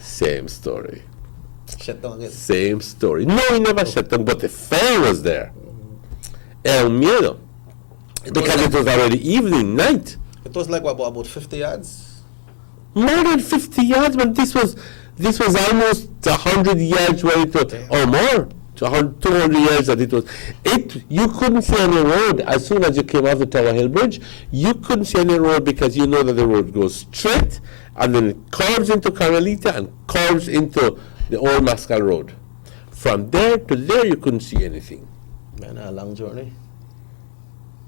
Same story. Shut down again. Same story. No, he never shut down, but the fire was there. El Miedo. Because it was already evening, night. It was like about 50 yards? More than 50 yards, but this was almost 100 yards where it was, or more. 200 yards that it was. You couldn't see any road as soon as you came off the Tower Hill Bridge. You couldn't see any road because you know that the road goes straight and then it curves into Carmelita and curves into the old Mascal Road. From there to there, you couldn't see anything. Man, a long journey.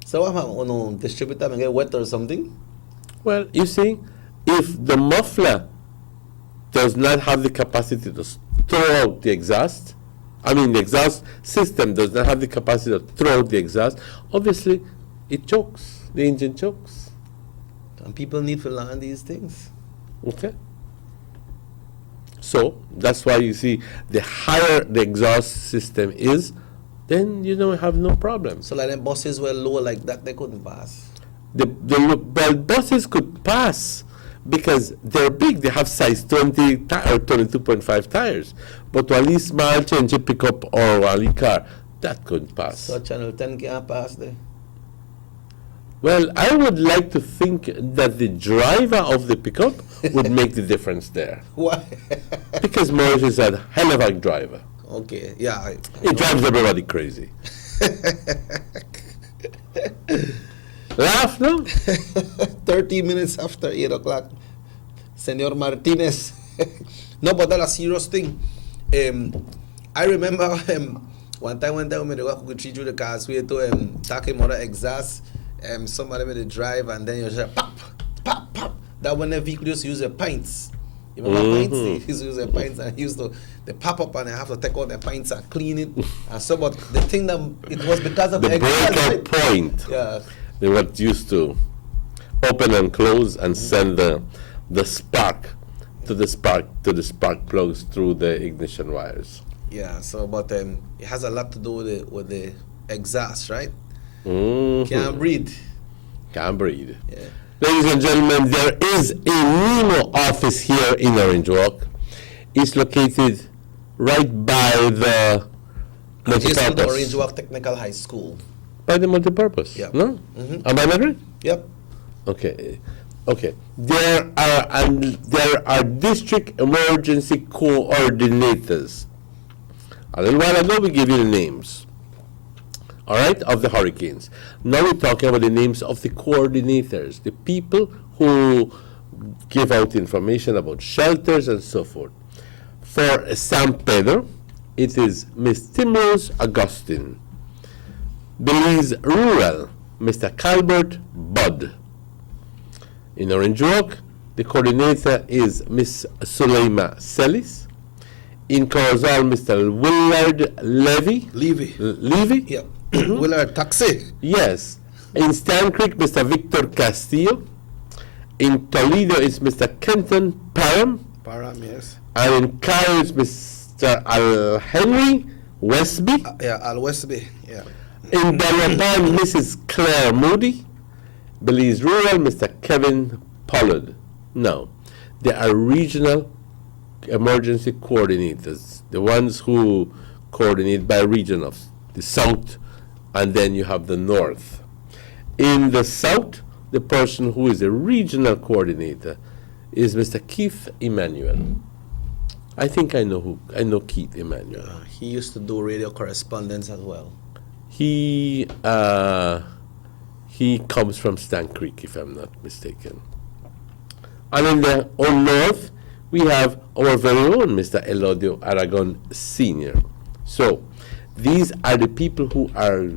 So what happened? No distributor get wet or something? Well, you see, if the muffler does not have the capacity to throw out the exhaust, the exhaust system does not have the capacity to throw out the exhaust, obviously it chokes, the engine chokes. And people need to learn these things. Okay. So that's why you see the higher the exhaust system is, then you don't have no problem. So like the buses were low like that, they couldn't pass? The buses could pass because they're big. They have size 20 or 22.5 tires. But Wally small change pickup or Wally car, that couldn't pass. So Channel 10 can't pass there? Well, I would like to think that the driver of the pickup would make the difference there. Why? Because Morris is a hell of a driver. Okay, yeah. He drives everybody crazy. Laugh, no? 30 minutes after 8 o'clock. Senor Martinez. No, but that's a serious thing. I remember one time when we go to treat you the cars, we to talking about the exhaust. Somebody made a drive and then you just pop, pop, pop. That when the vehicle just use the pints. You remember pints? They used to use their pints and they pop up and they have to take out their pints and clean it. And so, but the thing that it was because of the breakout point. Yeah. They were used to open and close and send the spark to the spark plugs through the ignition wires. Yeah. So, but it has a lot to do with the exhaust, right? Can't breathe. Can't breathe. Yeah. Ladies and gentlemen, there is a NEMO office here in Orange Walk. It's located right by the adjacent to Orange Walk Technical High School. By the multipurpose? Yeah. No? Am I not right? Yep. Okay. There are district emergency coordinators. A little while ago, we gave you the names. All right, of the hurricanes. Now we're talking about the names of the coordinators, the people who give out information about shelters and so forth. For San Pedro, it is Ms. Timrose Augustine. Belize Rural, Mr. Calbert Budd. In Orange Walk, the coordinator is Ms. Suleima Celis. In Corozal, Mr. Willard Levy. Yeah. Willard Taxi. Yes. In Stan Creek, Mr. Victor Castillo. In Toledo, it's Mr. Kenton Parham. Parham, yes. And in Cairo, it's Mr. Al Henry Westby. Al Westby, yeah. In Balaban, Mrs. Claire Moody. Belize Rural, Mr. Kevin Pollard. No, there are regional emergency coordinators, the ones who coordinate by region of the south, and then you have the north. In the south, the person who is a regional coordinator is Mr. Keith Emmanuel. I think I know Keith Emmanuel. He used to do radio correspondence as well. He comes from Stan Creek, if I'm not mistaken. And in the north, we have our very own Mr. Elodio Aragon Sr. So these are the people who are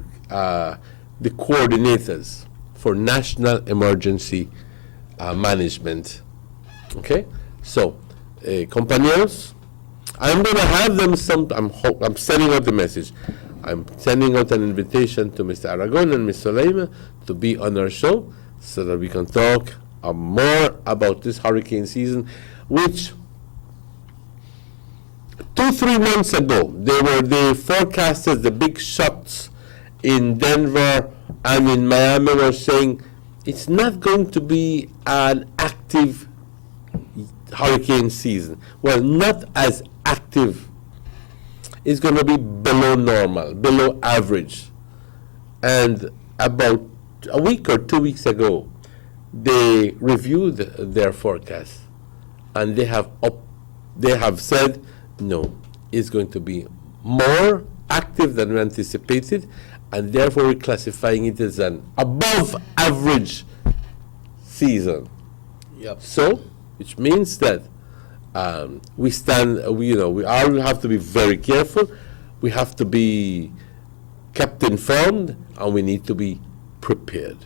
the coordinators for national emergency management. Okay? So, compañeros, I'm going to have them I'm sending out the message. I'm sending out an invitation to Mr. Aragon and Ms. Soleima to be on our show so that we can talk more about this hurricane season, which 2-3 months ago, they forecasted the big shots in Denver and in Miami were saying it's not going to be an active hurricane season. Well, not as active. It's going to be below normal, below average. And about a week or 2 weeks ago, they reviewed their forecast, and they have said, no, it's going to be more active than we anticipated, and therefore we're classifying it as an above average season. Yep. So, which means that we all have to be very careful. We have to be kept informed, and we need to be prepared.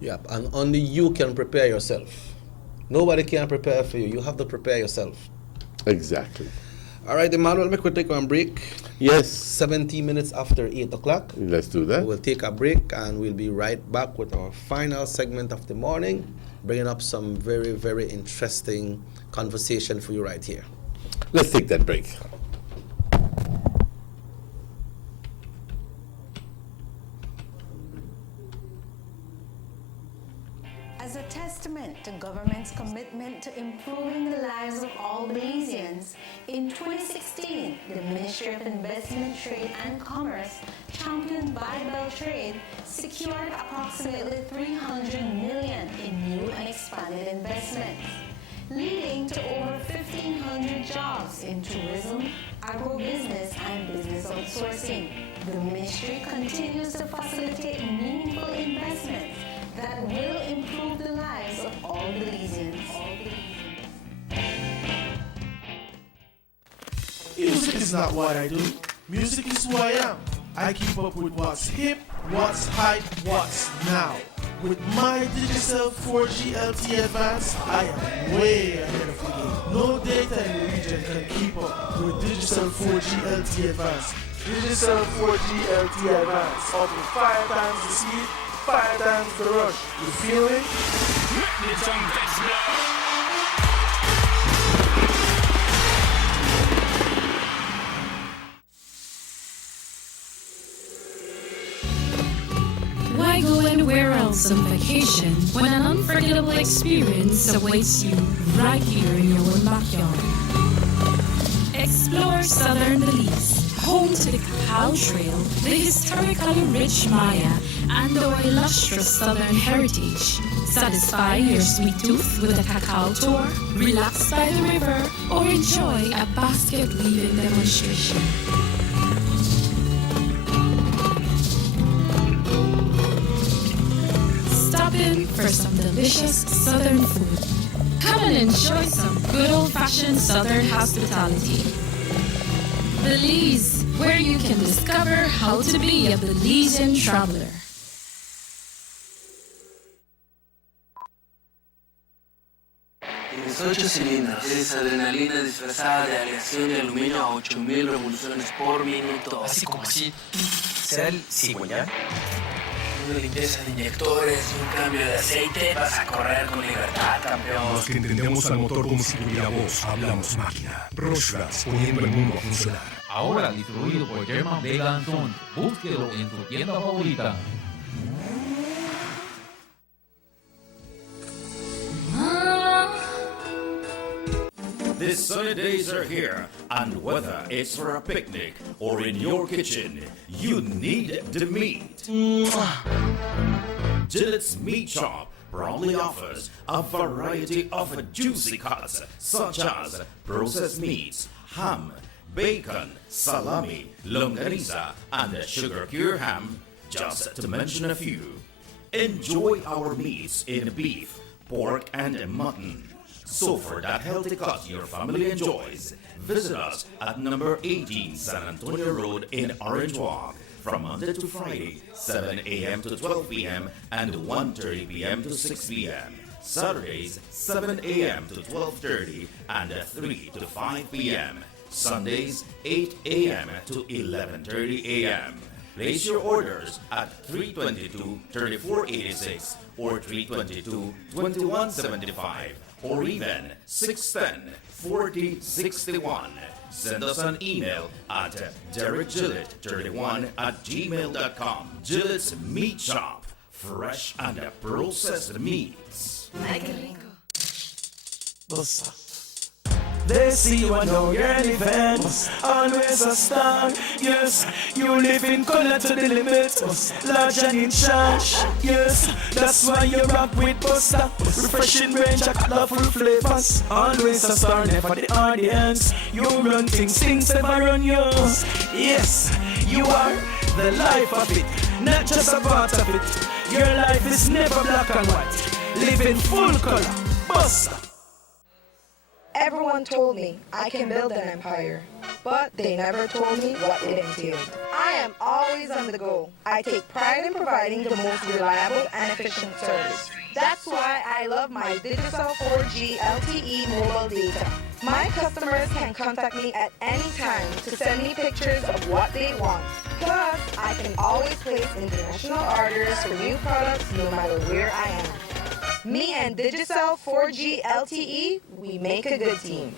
Yep, and only you can prepare yourself. Nobody can prepare for you. You have to prepare yourself. Exactly. All right, Emmanuel, make we take one break. Yes. 17 minutes after 8 o'clock. Let's do that. We'll take a break, and we'll be right back with our final segment of the morning, bringing up some very, very interesting conversation for you right here. Let's take that break. As a testament to government's commitment to improving the lives of all Belizeans, in 2016, the Ministry of Investment, Trade and Commerce, championed by Beltrade, secured approximately $300 million in new and expanded investments, leading to over 1,500 jobs in tourism, agribusiness, and business outsourcing. The ministry continues to facilitate meaningful investments that will improve the lives of all Belizeans. Music is not what I do. Music is who I am. I keep up with what's hip, what's hype, what's now. With my Digicel 4G LTE Advance, I am way ahead of the game. No 4G LTE Advanced. Digicel 4G LTE Advanced. Offering 5 times the speed, 5 times the rush. You feel me? Why go anywhere else on vacation when an unforgettable experience awaits you right here in your own backyard? Explore Southern Belize, home to the Cacao Trail, the historically rich Maya, and our illustrious Southern heritage. Satisfy your sweet tooth with a cacao tour, relax by the river, or enjoy a basket weaving demonstration. Stop in for some delicious Southern food. Come and enjoy some good old-fashioned Southern hospitality. Belize, where you can discover how to be a Belizean traveler. Tienes 8 cilindros. Eres adrenalina disfrazada de aleación de aluminio a 8000 revoluciones por minuto. Así como así. ¿Será el cigüeñal? Una limpieza de inyectores y un cambio de aceite. Vas a correr con libertad, campeón. Los que entendemos al motor como si tuviera voz, hablamos máquina. Rochras, poniendo el mundo a funcionar. Ahora distribuido por German Vega & Sons. Búsquelo en tu tienda favorita. The sunny days are here, and whether it's for a picnic or in your kitchen, you need the meat. Gillette's Meat Shop proudly offers a variety of juicy cuts such as processed meats, ham, bacon, salami, longaniza, and sugar cure ham, just to mention a few. Enjoy our meats in beef, pork, and mutton. So for that healthy cut your family enjoys, visit us at number 18 San Antonio Road in Orange Walk from Monday to Friday, 7 a.m. to 12 p.m. and 1:30 p.m. to 6 p.m. Saturdays, 7 a.m. to 12:30 and 3 to 5 p.m. Sundays, 8 a.m. to 11:30 a.m. Place your orders at 322-3486 or 322-2175 or even 610-4061. Send us an email at DerekGillett31@gmail.com. Gillette's Meat Shop, fresh and processed meats. They see you and know you're an event. Always a star, yes. You live in color to the limit. Large and in charge, yes. That's why you rock with Buster. Refreshing range of colorful flavors. Always a star, never the audience. You run things never run yours. Yes, you are the life of it, not just a part of it. Your life is never black and white. Live in full color, Buster. Everyone told me I can build an empire, but they never told me what it entailed. I am always on the go. I take pride in providing the most reliable and efficient service. That's why I love my Digicel 4G LTE mobile data. My customers can contact me at any time to send me pictures of what they want. Plus, I can always place international orders for new products no matter where I am. Me and Digicel 4G LTE, we make a good team.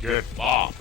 get bopped.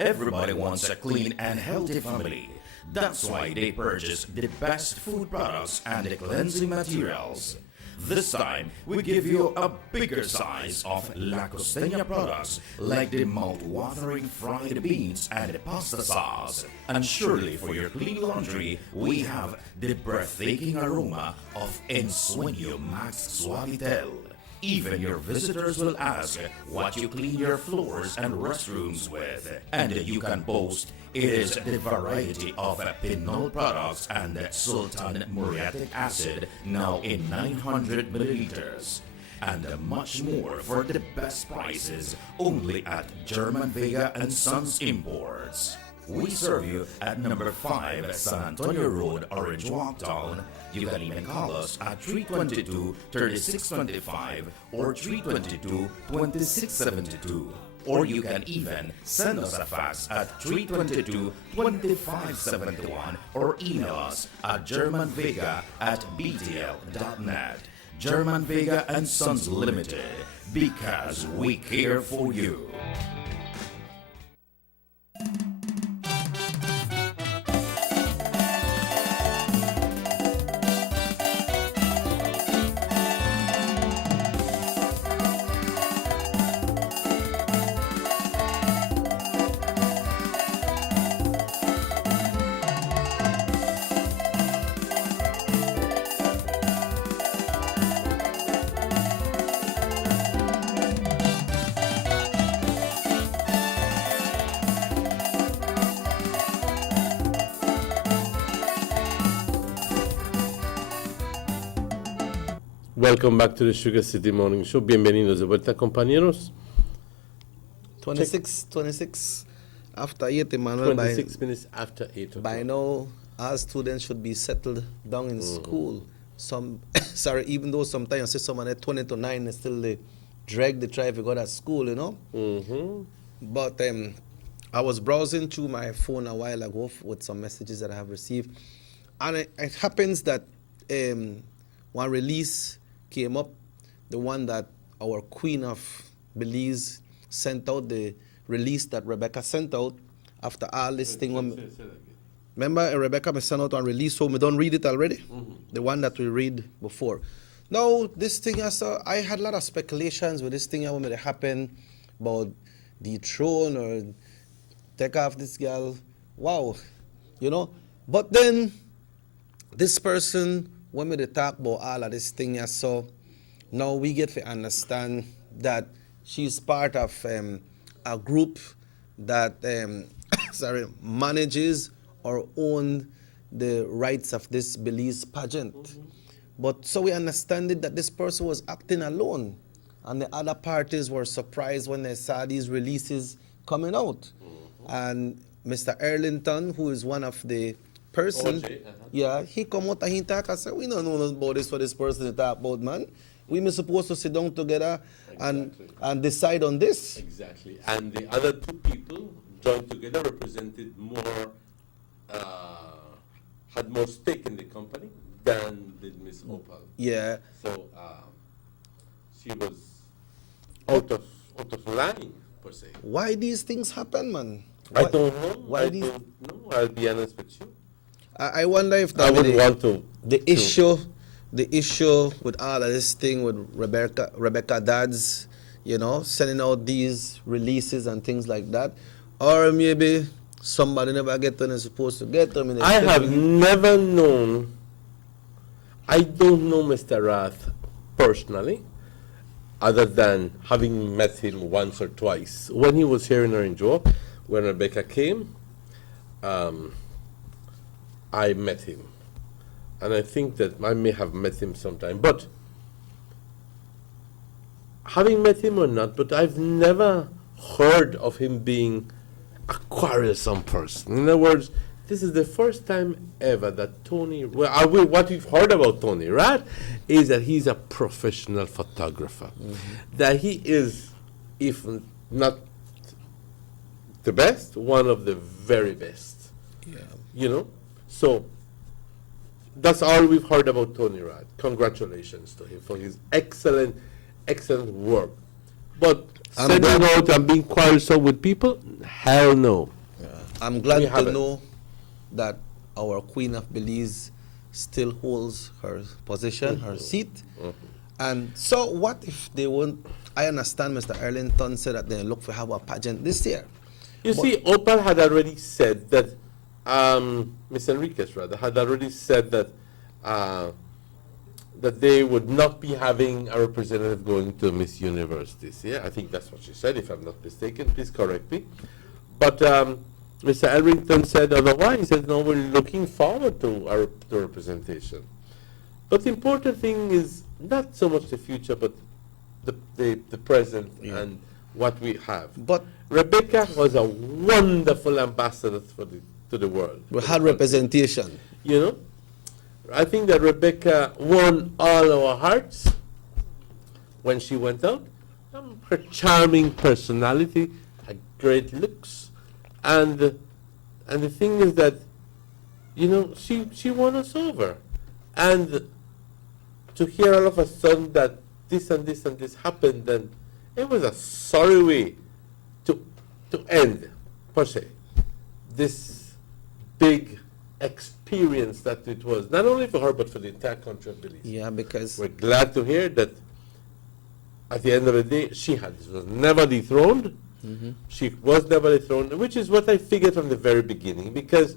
Everybody wants a clean and healthy family. That's why they purchase the best food products and the cleansing materials. This time, we give you a bigger size of La Costeña products like the mouth-watering fried beans and the pasta sauce. And surely for your clean laundry, we have the breathtaking aroma of Ensueño Max Suavitel. Even your visitors will ask what you clean your floors and restrooms with. And you can boast it is the variety of Pinol products and Sultan muriatic acid now in 900 milliliters. And much more for the best prices only at German Vega and Sons Imports. We serve you at number 5 San Antonio Road, Orange Walktown. You can even call us at 322-3625 or 322-2672. Or you can even send us a fax at 322-2571 or email us at germanvega@btl.net. German Vega and Sons Limited, because we care for you. Welcome back to the Sugar City Morning Show. Bienvenidos de vuelta, compañeros. 26 after 8, Emmanuel. 26 minutes after 8 o'clock. By now, our students should be settled down in school. Some, even though sometimes I see someone at 20 to 9, they still they drag the try to go to school, you know. But I was browsing through my phone a while ago with some messages that I have received, and it happens that one release came up, the one that our Queen of Belize sent out, the release that Rebecca sent out after all this thing. Remember, Rebecca sent out a release, so we don't read it already? The one that we read before. Now, this thing, I had a lot of speculations with this thing that would happen about dethrone or take off this girl. Wow, you know. But then, this person, when we talk about all of this thing, so now we get to understand that she's part of a group that manages or owns the rights of this Belize pageant. But so we understand it that this person was acting alone, and the other parties were surprised when they saw these releases coming out. And Mr. Erlington, who is one of the person, he come out and he talk and say, we don't know about this for this person to talk about, man. We were supposed to sit down together and decide on this. Exactly. And the other two people joined together represented more, had more stake in the company than did Miss Opal. Yeah. So she was out of line, per se. Why these things happen, man? I don't know. Why don't know. I'll be honest with you. I wonder if that the issue with all of this thing with Rebecca Dads, you know, sending out these releases and things like that, or maybe somebody never get them and supposed to get them. I have never known. I don't know Mr. Rath personally, other than having met him once or twice. When he was here in Orange Walk, when Rebecca came, I met him. And I think that I may have met him sometime. But having met him or not, but I've never heard of him being a quarrelsome person. In other words, this is the first time ever that Tony, what we've heard about Tony, right, is that he's a professional photographer. That he is, if not the best, one of the very best. Yeah. You know? So that's all we've heard about Tony Rad. Congratulations to him for his excellent excellent work. But sending out and being quarrelsome with people, hell no. I'm glad to know that our Queen of Belize still holds her position, her seat. And so what if they won't? I understand Mr. Arlington said that they look for have a pageant this year. You see, Opal had already said that, Ms. Enriquez rather, had already said that that they would not be having a representative going to Miss Universe this year. I think that's what she said, if I'm not mistaken. Please correct me. But Mr. Arlington said otherwise. He said, no, we're looking forward to representation. But the important thing is not so much the future, but the present and what we have. But Rebecca was a wonderful ambassador to the world. We had representation. You know, I think that Rebecca won all our hearts when she went out. Her charming personality, her great looks, and the thing is that, you know, she won us over, and to hear all of a sudden that this and this and this happened, then it was a sorry way to end, per se, this big experience that it was, not only for her, but for the entire country of Belize. Yeah, because we're glad to hear that at the end of the day, she was never dethroned. She was never dethroned, which is what I figured from the very beginning, because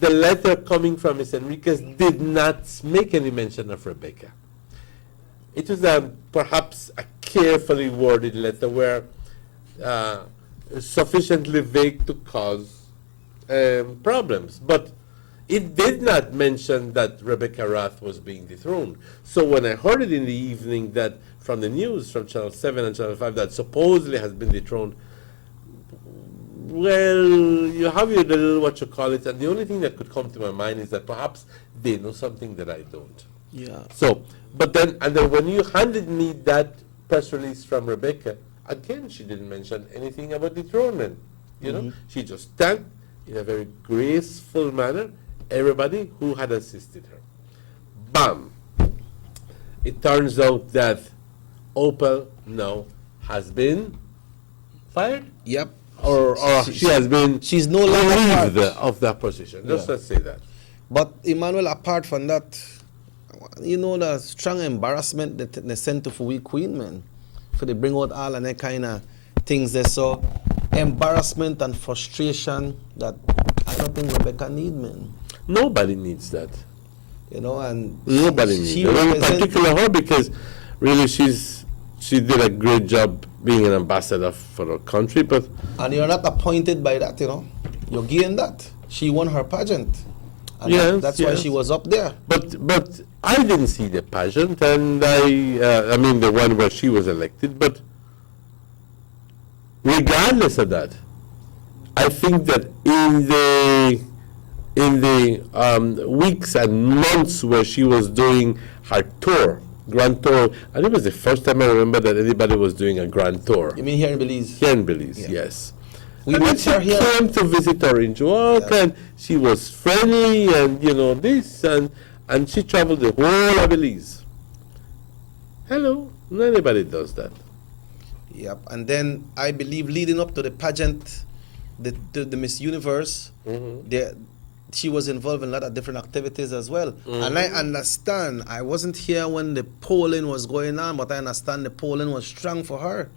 the letter coming from Ms. Enriquez did not make any mention of Rebecca. It was perhaps a carefully worded letter where sufficiently vague to cause problems. But it did not mention that Rebecca Rath was being dethroned. So when I heard it in the evening that from the news, from Channel 7 and Channel 5, that supposedly has been dethroned, well, you have your little, what you call it, and the only thing that could come to my mind is that perhaps they know something that I don't. Yeah. So, but then, and then when you handed me that press release from Rebecca, again, she didn't mention anything about dethronement. You know, she just thanked in a very graceful manner everybody who had assisted her. Bam! It turns out that Opal now has been fired? Yep. Or she has been she's no longer relieved part of that position. Just let's say that. But Emmanuel, apart from that, you know, the strong embarrassment that they sent to we Queen, man, for they bring out all and that kind of things there. So embarrassment and frustration that I don't think Rebecca need, man. Nobody needs that. You know, and nobody needs that. In particular her, because really she did a great job being an ambassador for her country, but and you're not appointed by that, you know. You're getting that. She won her pageant. And yes, that's why she was up there. But I didn't see the pageant, and I mean the one where she was elected. But regardless of that, I think that in the weeks and months where she was doing her tour, grand tour, and it was the first time I remember that anybody was doing a grand tour. You mean here in Belize? Here in Belize, yes. We and met she her here. came to visit Orange Walk, and she was friendly, and you know this, and she traveled the whole of Belize. Not anybody does that. Yep, and then I believe leading up to the pageant, the Miss Universe, she was involved in a lot of different activities as well. And I understand, I wasn't here when the polling was going on, but I understand the polling was strong for her.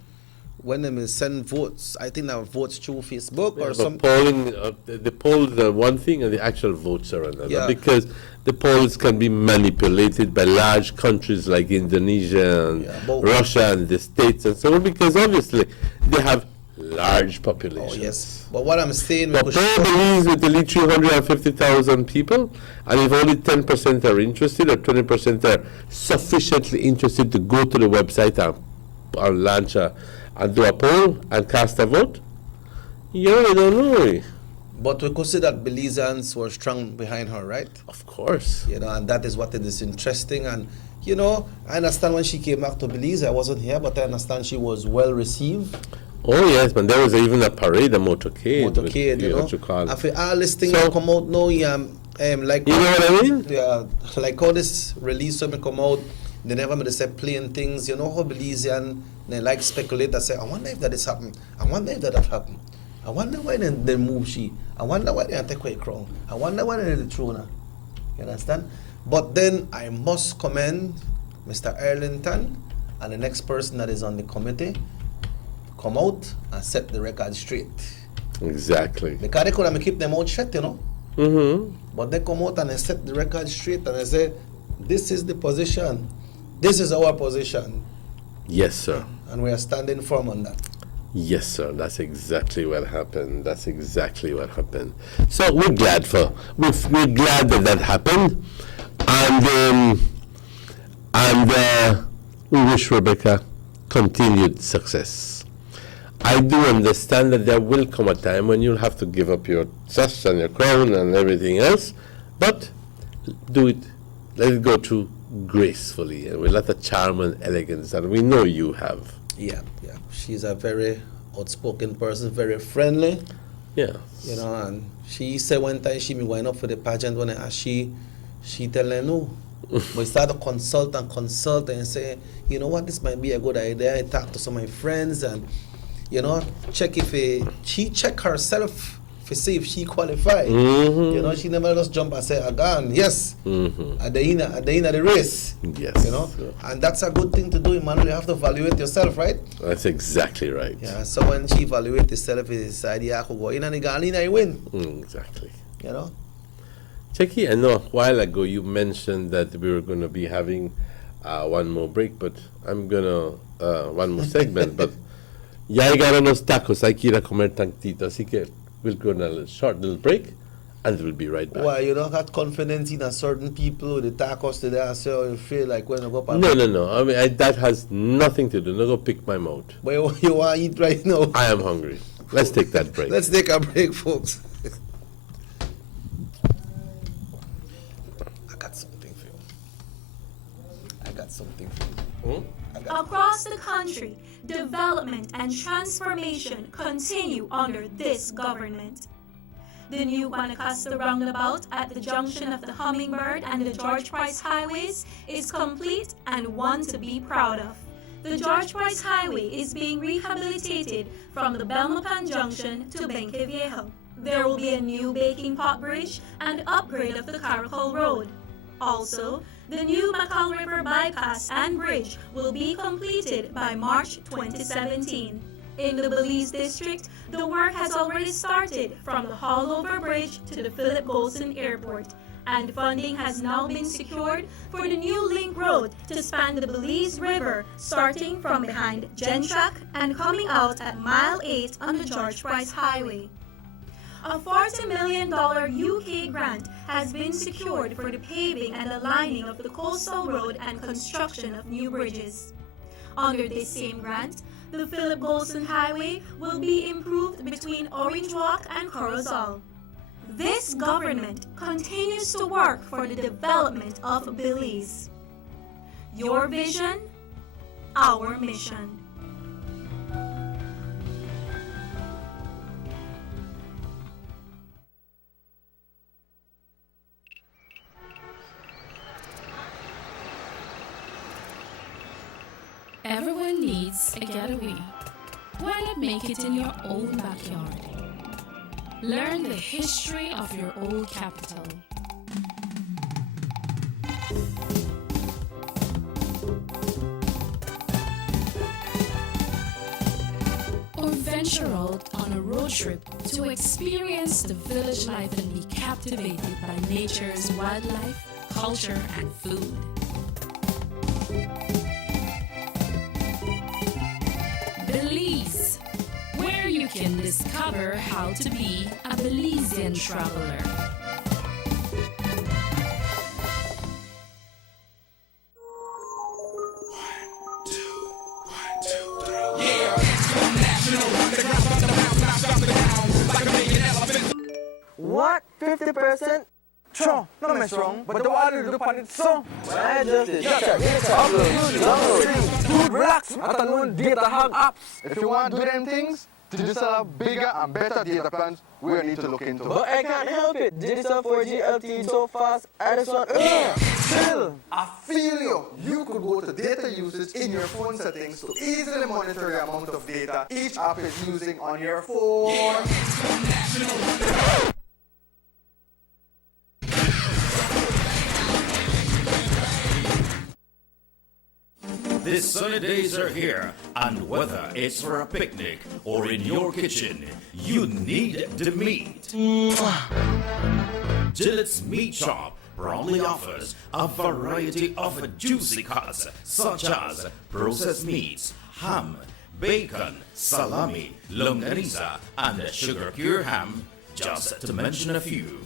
When they send votes, I think that votes through Facebook or something. Polling, the polls are one thing and the actual votes are another, because the polls can be manipulated by large countries like Indonesia and Russia and the States and so on, because obviously they have large populations. Oh, yes. But what I'm saying, but Belize with only 350,000 people, and if only 10% are interested or 20% are sufficiently interested to go to the website and launch and do a poll and cast a vote, I don't know. But we could see that Belizeans were strong behind her, right? Of course. You know, and that is what it is interesting. And, you know, I understand when she came back to Belize, I wasn't here, but I understand she was well received. Oh, yes, but there was even a parade, a motorcade. Motorcade, you know. What you call. After all this thing come out now, like... You know what I mean? Yeah, like all this release when come out, They never made to say plain things. You know how Belizean, they like speculate and say, I wonder if that is happened. I wonder if that have happened. I wonder why they move she. I wonder why they take away crown. I wonder why they dethrone her. You understand? But then I must commend Mr. Arlington and the next person that is on the committee come out and set the record straight. Exactly. Because they could have keep them out shut, you know. Mm-hmm. But they come out and they set the record straight and they say, this is the position. This is our position. Yes, sir. And we are standing firm on that. Yes, sir. That's exactly what happened. That's exactly what happened. So we're glad that happened, and we wish Rebecca continued success. I do understand that there will come a time when you'll have to give up your trust and your crown and everything else, but do it. Let it go through gracefully and with a lot of charm and elegance, and we know you have. Yeah. She's a very outspoken person, very friendly. Yeah. You know, and she said one time she me going up for the pageant when I asked she tell her no. But I started to consult and say, you know what, this might be a good idea. I talked to some of my friends and, you know, check if she check herself to see if she qualified. Mm-hmm. You know, she never just jump and say, again, yes, mm-hmm. at the end of the race. Yes. You know, and that's a good thing to do, Emmanuel. You have to evaluate yourself, right? That's exactly right. Yeah, so when she evaluates herself, she decide, yeah, I could go in and I win. Exactly. You know? Jackie, I know a while ago you mentioned that we were going to be having one more break, but I'm going to, one more segment, but ya llegaron los tacos, hay que ir a comer tantito, así que we'll go on a short little break, and we'll be right back. Why, you don't have confidence in a certain people with the tacos today, so you feel like when you go back? No. I mean, that has nothing to do. No, go pick my mouth. But you want to eat right now? I am hungry. Let's take that break. Let's take a break, folks. I got something for you. Across the country, development and transformation continue under this government. The new Guanacaste roundabout at the junction of the Hummingbird and the George Price highways is complete and one to be proud of. The George Price Highway is being rehabilitated from the Belmopan Junction to Benque Viejo. There will be a new baking pot bridge and upgrade of the Caracol Road. Also, the new Macal River bypass and bridge will be completed by March 2017. In the Belize district, the work has already started from the Hallover Bridge to the Philip Golson Airport, and funding has now been secured for the new link road to span the Belize River, starting from behind Gentrack and coming out at Mile 8 on the George Price Highway. A $40 million UK grant has been secured for the paving and aligning of the coastal road and construction of new bridges. Under this same grant, the Philip Golson Highway will be improved between Orange Walk and Corozal. This government continues to work for the development of Belize. Your vision, our mission. Everyone needs a getaway. Why not make it in your own backyard? Learn the history of your old capital. Or venture out on a road trip to experience the village life and be captivated by nature's wildlife, culture, and food. Belize, where you can discover how to be a Belizean traveler. What? 50%? Sure, no mess wrong, but the water do pan it so. I just upload, download, relax, at alone data hug apps. If you want to do them things, Digicel have bigger and better data plans we need to look into. But I can't help it. Digicel 4G LTE so fast, I just want still. I feel you. You could go to data usage in your phone settings to easily monitor the amount of data each app is using on your phone. These sunny days are here, and whether it's for a picnic or in your kitchen, you need the meat. Gillette's Meat Shop proudly offers a variety of juicy cuts such as processed meats, ham, bacon, salami, longaniza, and sugar-cured ham, just to mention a few.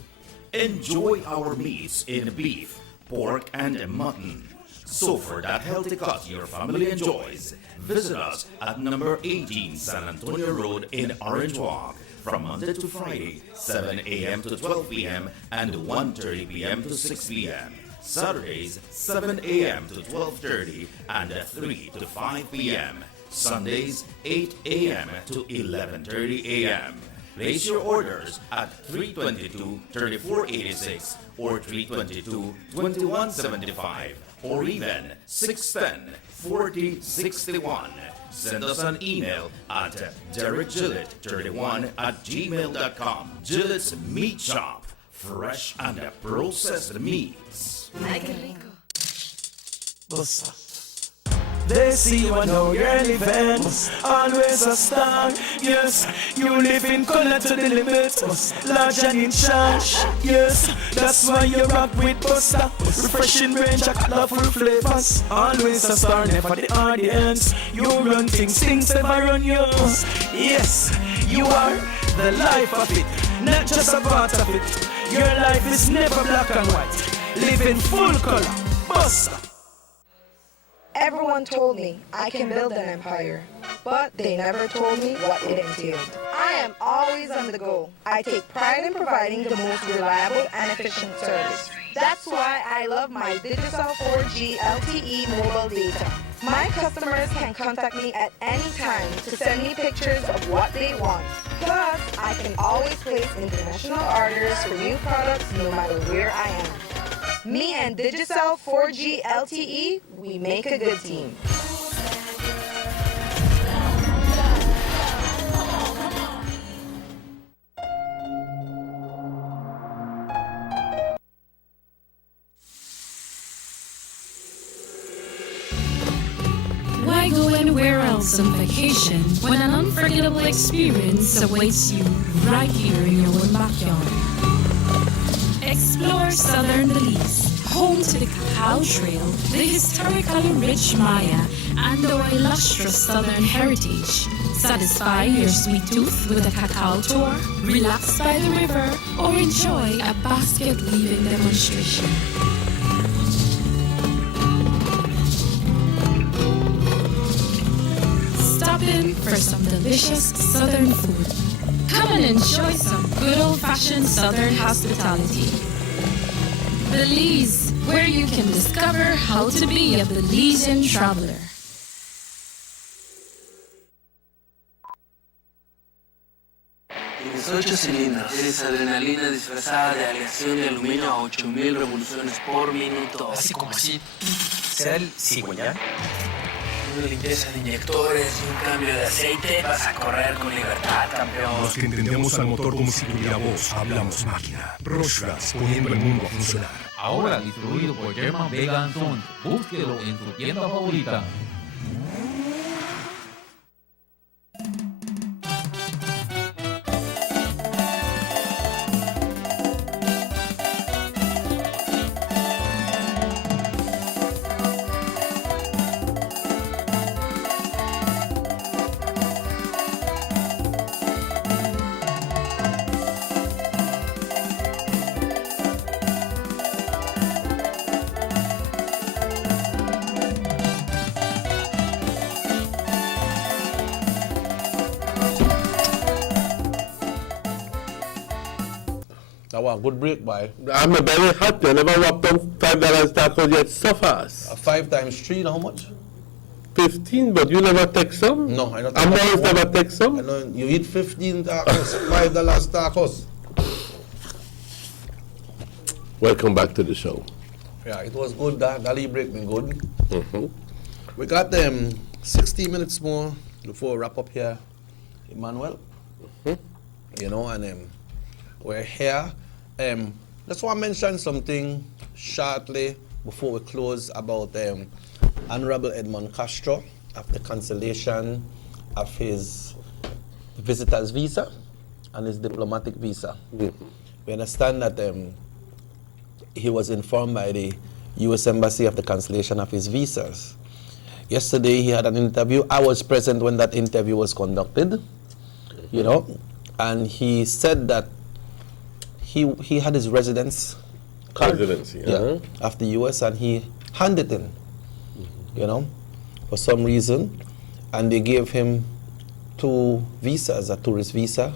Enjoy our meats in beef, pork, and mutton. So for that healthy cut your family enjoys, visit us at number 18 San Antonio Road in Orange Walk from Monday to Friday, 7 a.m. to 12 p.m. and 1:30 p.m. to 6 p.m. Saturdays, 7 a.m. to 12:30 and 3 to 5 p.m. Sundays, 8 a.m. to 11:30 a.m. Place your orders at 322-3486 or 322-2175 or even 610-4061. Send us an email at DerekGillett31@gmail.com. Gillette's Meat Shop, fresh and processed meats. They see you and know you're living, always a star. Yes, you live in color to the limit, large and in charge. Yes, that's why you rock with Buster. Refreshing range of colorful flavors. Always a star, never the audience. You run things never run yours. Yes, you are the life of it, not just a part of it. Your life is never black and white. Live in full color, Buster. Everyone told me I can build an empire, but they never told me what it entailed. I am always on the go. I take pride in providing the most reliable and efficient service. That's why I love my Digicel 4G LTE mobile data. My customers can contact me at any time to send me pictures of what they want. Plus, I can always place international orders for new products no matter where I am. Me and Digicel 4G LTE, we make a good team. Why go anywhere else on vacation when an unforgettable experience awaits you right here in your own backyard? Explore Southern Belize, home to the Cacao Trail, the historically rich Maya, and our illustrious Southern heritage. Satisfy your sweet tooth with a cacao tour, relax by the river, or enjoy a basket weaving demonstration. Stop in for some delicious Southern food. Come and enjoy some good old-fashioned Southern hospitality. Belize, where you can discover how to be a Belizean traveler. Tienes 8 cilindros. Eres adrenalina disfrazada de aleación de aluminio a 8000 revoluciones por minuto. Así como así. ¿Será el cigüeñal? Una limpieza de inyectores y un cambio de aceite. Vas a correr con libertad, campeón. Los que entendemos al motor como si tuviera voz, hablamos máquina. Rochras, poniendo el mundo a funcionar. Ahora distribuido por German Vegan Zone. Búsquelo en su tienda favorita. That was a good break, boy. I'm a very happy. I never walked down $5 tacos yet so fast. 5 times 3, how much? 15, but you never take some? No, I don't. Amorous never take some? I know you eat 15 tacos, $5 tacos. Welcome back to the show. Yeah, it was good. That galley break been good. Mm-hmm. We got 60 minutes more before we wrap up here, Emmanuel. Mm-hmm. You know, and we're here. Just want to mention something shortly before we close about Honorable Edmond Castro of the cancellation of his visitor's visa and his diplomatic visa. Mm-hmm. We understand that he was informed by the U.S. Embassy of the cancellation of his visas. Yesterday he had an interview. I was present when that interview was conducted, you know, and he said that he had his residence card of the U.S. and he handed it in, you know, for some reason, and they gave him 2 visas, a tourist visa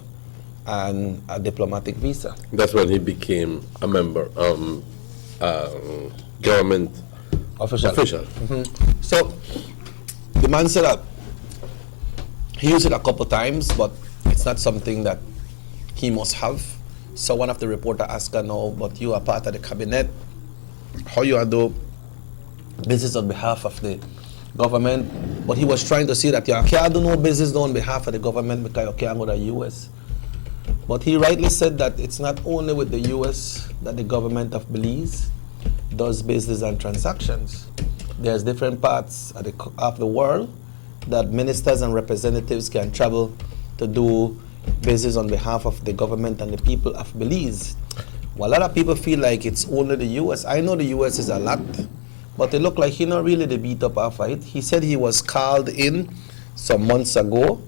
and a diplomatic visa. That's when he became a member, government official. Mm-hmm. So the man said that he used it a couple times, but it's not something that he must have. So one of the reporter asked her, no, but you are part of the cabinet. How you are do business on behalf of the government? But he was trying to say that you can't do no business on behalf of the government because you can't go to the U.S. But he rightly said that it's not only with the U.S. that the government of Belize does business and transactions. There's different parts of the world that ministers and representatives can travel to do business on behalf of the government and the people of Belize. Well, a lot of people feel like it's only the U.S. I know the U.S. is a lot, but it looked like he not really the beat up after it. He said he was called in some months ago,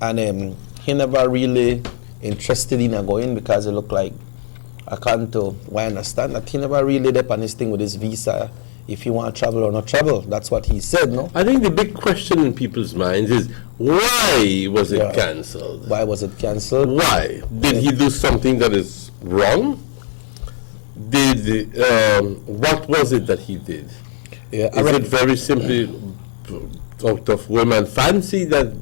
and he never really interested in going because it looked like, according to what I understand, that he never really did on his thing with his visa, if you want to travel or not travel. That's what he said, no? I think the big question in people's minds is, why was it cancelled? Why was it cancelled? Why? Did he do something that is wrong? What was it that he did? Yeah, is it very simply out of women fancy that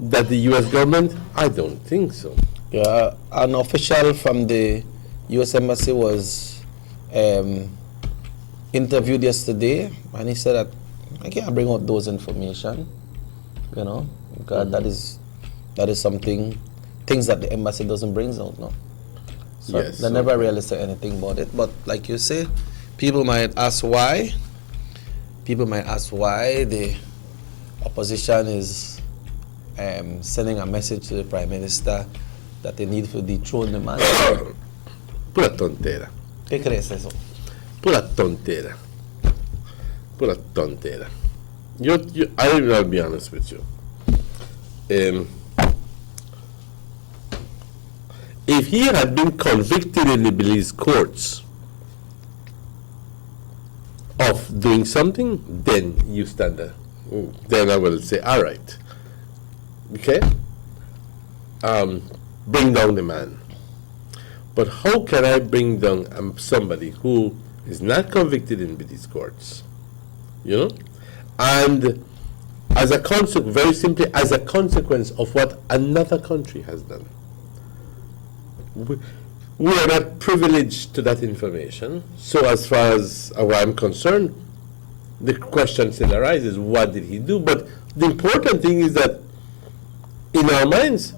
the U.S. government? I don't think so. Yeah, an official from the U.S. Embassy was interviewed yesterday, and he said that I can't bring out those information, you know, because that is something, things that the embassy doesn't bring out, no. So yes, they never really say anything about it. But like you say, people might ask why. People might ask why the opposition is sending a message to the Prime Minister that they need to dethrone the man. Pura tontera. ¿Qué crees eso? Pura tontera. Pura tontera. I'll be honest with you. If he had been convicted in the Belize courts of doing something, then you stand there. Then I will say, all right. Okay? Bring down the man. But how can I bring down somebody who is not convicted in these courts? You know? And as a consequence, very simply, as a consequence of what another country has done. We are not privileged to that information. So as far as I'm concerned, the question still arises, what did he do? But the important thing is that in our minds,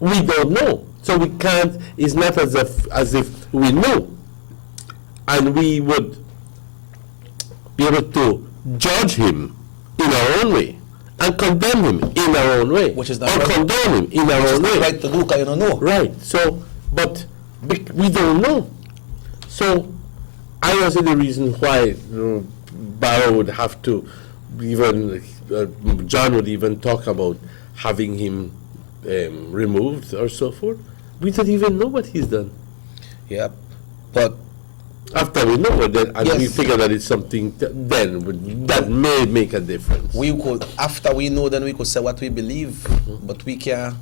we don't know. So we can't, it's not as if we know. And we would be able to judge him in our own way and condemn him in our own way. Which is not or right. condemn him in our own way. Right to do because you don't know. Right. So, but we don't know. So I don't see the reason why Barrow would have to even, John would even talk about having him removed or so forth. We don't even know what he's done. Yeah, but after we know it, and we figure that it's something, then that may make a difference. We could, after we know, then we could say what we believe, but we can't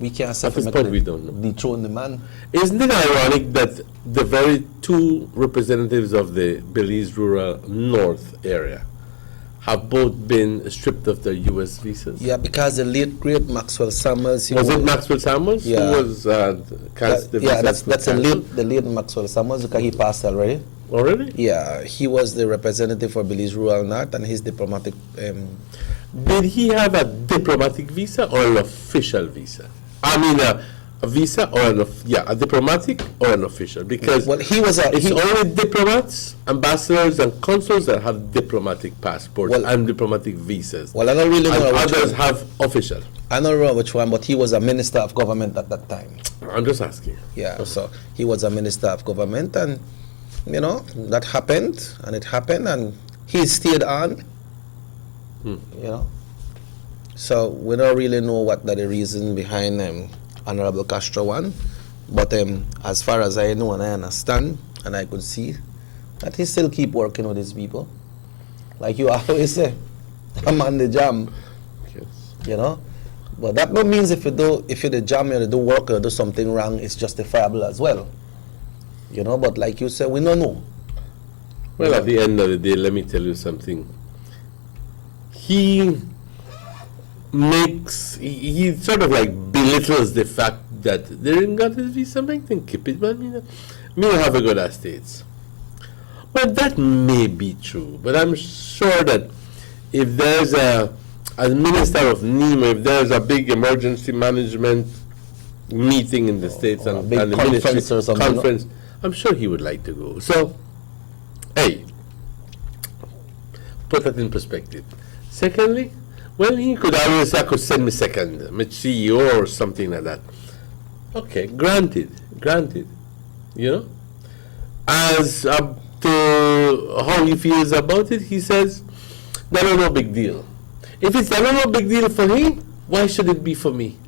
say at this point we don't know. Dethrone the man. Isn't it ironic that the very two representatives of the Belize rural north area have both been stripped of their U.S. visas. Yeah, because the late great Maxwell Samuels. Was it Maxwell Samuels Yeah. who was cast the yeah, visas that's were the late Maxwell Samuels because he passed already. Already? Yeah, he was the representative for Belize Rural North and his diplomatic. Did he have a diplomatic visa or an official visa? I mean, a visa or a diplomatic or an official? Because it's only diplomats, ambassadors, and consuls that have diplomatic passports and diplomatic visas. Well, I don't really know. And others have official. I don't know which one, but he was a minister of government at that time. I'm just asking. Yeah, so he was a minister of government, and you know that happened, and it happened, and he stayed on. You know, so we don't really know what the reason behind Honorable Castro one, but as far as I know and I understand and I could see, that he still keep working with his people, like you always say, I'm on the jam. Yes. You know, but that no means if you the jam or you do work or do something wrong, it's justifiable as well. You know, but like you said, we don't know. Well, at the end of the day, let me tell you something. He sort of like belittles the fact that they didn't get his visa. Make them keep it, but me have a good estates. Well, that may be true, but I'm sure that if there's as Minister of NEMA, if there's a big emergency management meeting in the States and big the conference ministry or something, conference, I'm sure he would like to go. So, hey, put that in perspective. Secondly, well, he could always say, I could send me second, my CEO or something like that. Okay, granted, you know. As to how he feels about it, he says, that is no big deal. If it's not a big deal for him, why should it be for me?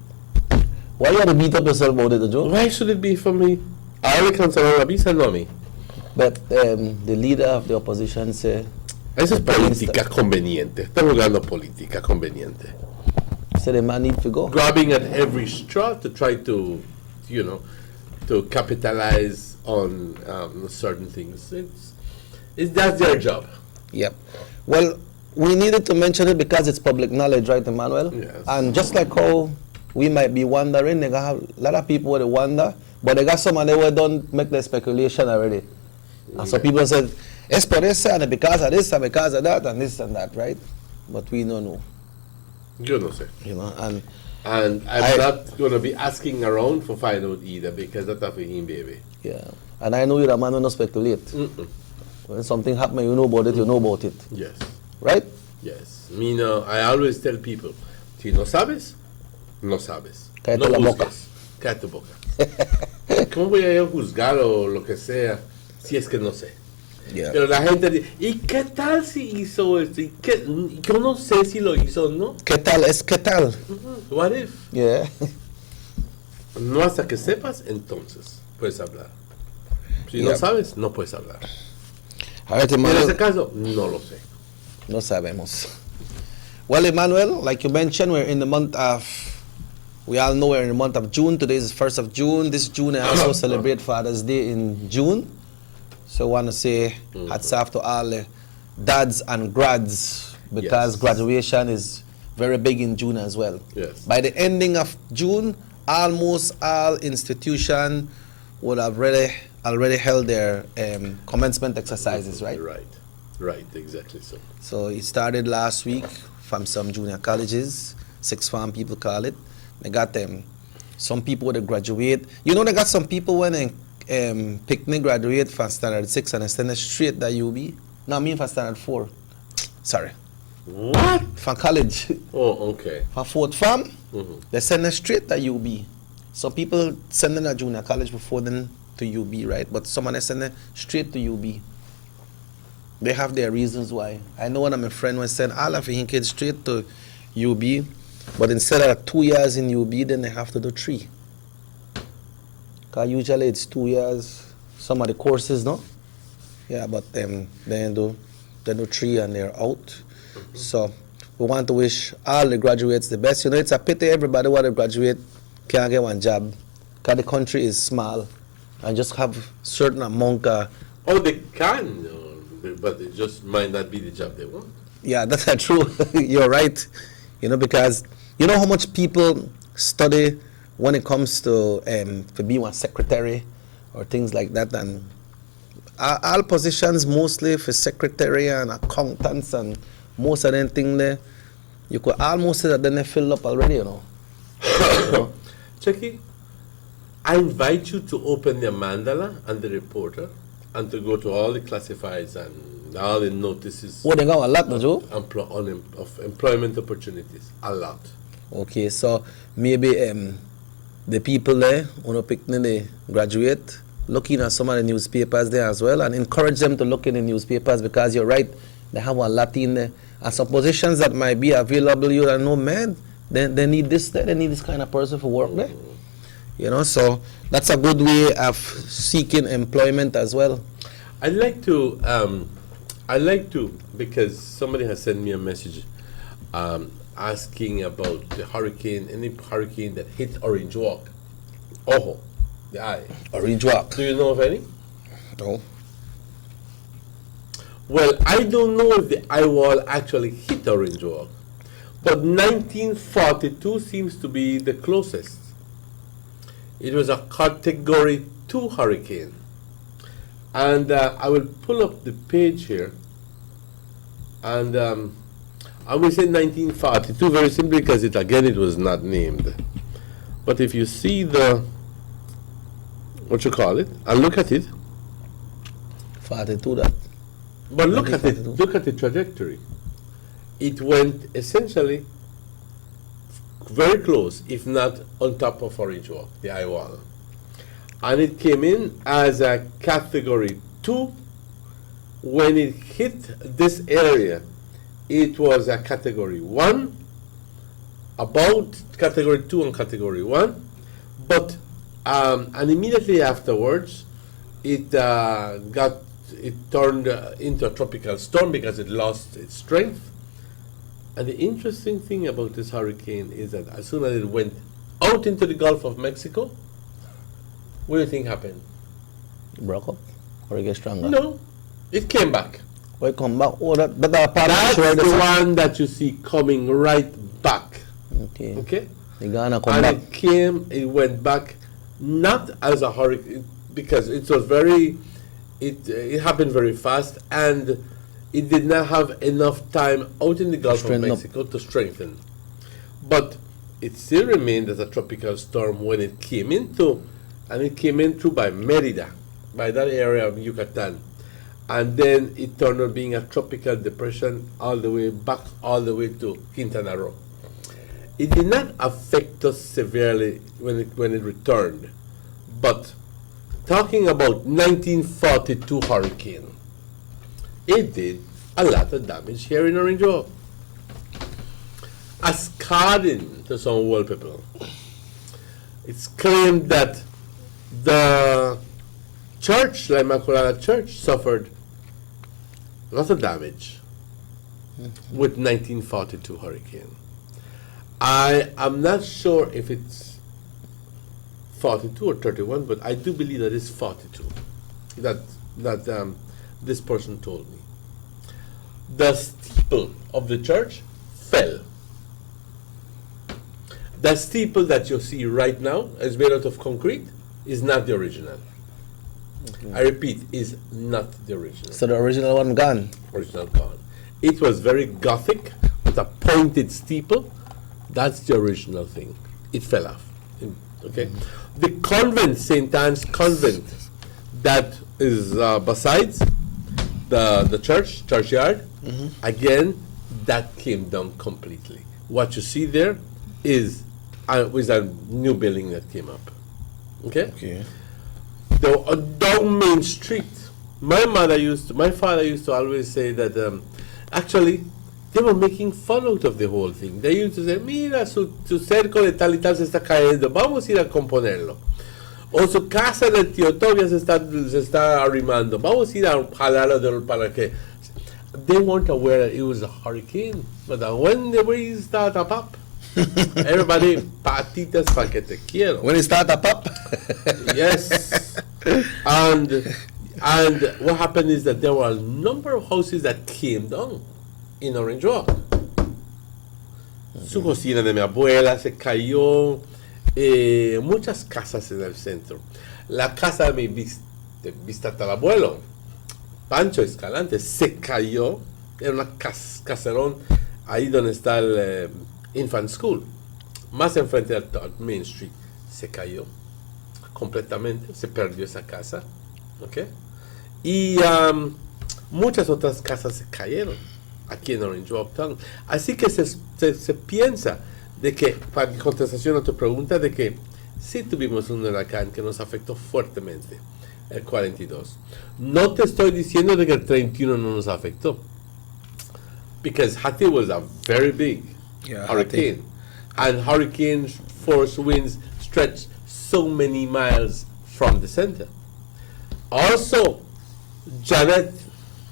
Why you have to beat up yourself about it, Joe? Why should it be for me? I only consider Rabisa, not me. But the leader of the opposition said, Eso es política conveniente. Estamos jugando política conveniente. So the man need to go. Grabbing at every straw to try to, you know, to capitalize on certain things. That's their job. Yep. Well, we needed to mention it because it's public knowledge, right, Emmanuel? Yes. And just like how we might be wondering, they have a lot of people who wonder, but they got someone who don't make their speculation already. And so people said, es por eso, and because of this, and because of that, and this and that, right? But we don't know. Yo no sé. You know, and I'm not going to be asking around for find out either, because that's for him, baby. Yeah. And I know you're a man who don't speculate. When something happens, you know about it, you know about it. Yes. Right? Yes. Me no, I always tell people, si no sabes, no sabes. Cállate no la juzgues. boca. Cállate tu boca. ¿Cómo voy a yo juzgar o lo que sea si es que no sé? Yeah. Pero la gente dice, ¿y qué tal si hizo esto? ¿Y qué? Yo no sé si lo hizo o no. ¿Qué tal? Es qué tal. What if? Yeah. No hasta que sepas, entonces puedes hablar. Si no sabes, no puedes hablar. A ver, En Emmanuel, ese caso, no lo sé. no sabemos. Well, Emmanuel, like you mentioned, we're in the month of, we all know we're in the month of June. Today is the 1st of June. This June, I also celebrate Father's Day in June. So I want to say hats off to all the dads and grads, because Yes. graduation is very big in June as well. Yes. By the ending of June, almost all institutions would have already held their commencement exercises, right? Right, exactly so. So it started last week from some junior colleges, sixth form people call it. They got some people that graduate. You know, they got some people when they picnic graduate from standard 6 and they send it straight to UB. No, I mean for standard 4. Sorry. What? From college. Oh, okay. For fourth form, they send it straight to UB. So people send them to junior college before them to UB, right? But someone they send it straight to UB. They have their reasons why. I know one of my friends was saying all of his kids straight to UB, but instead of 2 years in UB, then they have to do 3. Because usually it's 2 years, some of the courses, no? Yeah, but they do 3 and they're out. So we want to wish all the graduates the best. You know, it's a pity everybody want to graduate can't get one job, because the country is small and just have certain amount of... Oh, they can, but it just might not be the job they want. Yeah, that's true. You're right. Because you know how much people study when it comes to being a secretary or things like that, and all positions mostly for secretary and accountants and most of them thing there, you could almost say that then they fill up already, Checky, I invite you to open the mandala and the reporter and to go to all the classifieds and all the notices. Oh, they got a lot, Joe? Of employment opportunities. A lot. Okay, so maybe the people there, when they graduate, looking at some of the newspapers there as well and encourage them to look in the newspapers because you're right, they have a lot in there. And some positions that might be available, you don't know, man, they need this there, they need this kind of person for work there. So that's a good way of seeking employment as well. I'd like to, because somebody has sent me a message asking about the hurricane, any hurricane that hit Orange Walk. Oh, the eye. Orange Walk. Do you know of any? No. Well, I don't know if the eye wall actually hit Orange Walk, but 1942 seems to be the closest. It was a Category 2 hurricane. And I will pull up the page here. And I will say 1942 very simply because it was not named. But if you see the, and look at it. 42 that. But look at it, look at the trajectory. It went essentially very close, if not on top of Orange Walk, the eye wall. And it came in as a Category 2. When it hit this area, it was a Category 1, about Category 2 and Category 1. But, and immediately afterwards, it turned into a tropical storm because it lost its strength. And the interesting thing about this hurricane is that as soon as it went out into the Gulf of Mexico, what do you think happened? Broke up? Or it get stronger? No, it came back. Oh, it come back? Oh, that's the one that you see coming right back. Okay. Okay? It's gonna come and back. It went back not as a hurricane, because it was it happened very fast, and it did not have enough time out in the Gulf of Mexico to strengthen. But it still remained as a tropical storm when it came into, and it came in through by Merida, by that area of Yucatan. And then it turned out being a tropical depression all the way back, all the way to Quintana Roo. It did not affect us severely when it returned. But talking about 1942 hurricane, it did a lot of damage here in Orange Walk. According to some world people, it's claimed that the church, La Immaculada Church, suffered a lot of damage with 1942 hurricane. I am not sure if it's 42 or 31, but I do believe that it's 42. That this person told me. The steeple of the church fell. The steeple that you see right now is made out of concrete is not the original. I repeat, is not the original. So the original one gone? Original gone. It was very Gothic with a pointed steeple. That's the original thing. It fell off. Okay. The convent, St. Anne's Convent, that is besides the churchyard, again, that came down completely. What you see there is was a new building that came up. Okay. Okay. Down Main Street, my father used to always say that actually they were making fun out of the whole thing. They used to say, mira, su cerco de tal y tal se está cayendo, vamos a ir a componerlo. O su casa del tío Tobias se está arrimando, vamos a ir a jalarlo para que. They weren't aware that it was a hurricane, but when the waves start to pop, everybody, patitas pa que te quiero. When it start to pop? Yes. And what happened is that there were a number of houses that came down. en Orange Walk. Su cocina de mi abuela se cayó, muchas casas en el centro. La casa de mi bisabuelo, Pancho Escalante, se cayó. Era una caserón ahí donde está el Infant School, más enfrente al Main Street. Se cayó completamente, se perdió esa casa, ¿ok? Y muchas otras casas se cayeron aquí en Orange Walk Town. Así que se piensa de que, para contestación a tu pregunta, de que sí tuvimos un huracán que nos afectó fuertemente, el 42. No te estoy diciendo de que el 31 no nos afectó, because Hattie was a very big hurricane, and hurricane force winds stretch so many miles from the center. Also, Janet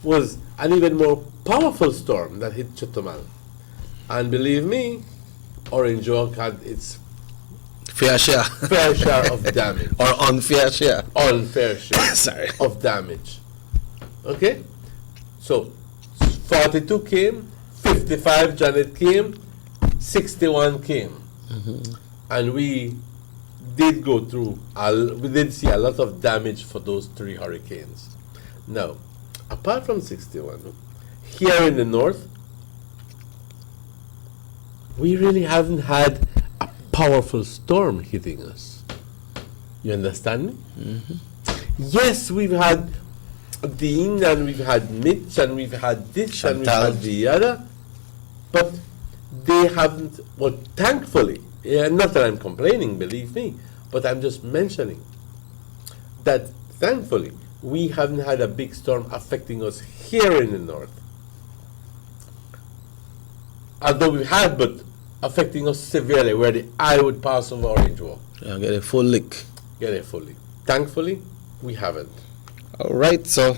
was an even more powerful storm that hit Chetumal. And believe me, Orange Walk had its fair share of damage. Or unfair share. Unfair share Sorry. of damage. Okay? So, 42 came, 55 Janet came, 61 came. And we did go through, we did see a lot of damage for those 3 hurricanes. Now, apart from 61, here in the north, we really haven't had a powerful storm hitting us. You understand me? Yes, we've had Dean, and we've had Mitch, and we've had this, and we've had the other, but they haven't, well, thankfully, not that I'm complaining, believe me, but I'm just mentioning that thankfully we haven't had a big storm affecting us here in the north. Although we had, but affecting us severely, where the eye would pass over Orange Walk. Yeah, get a full lick. Get it fully. Thankfully, we haven't. All right, so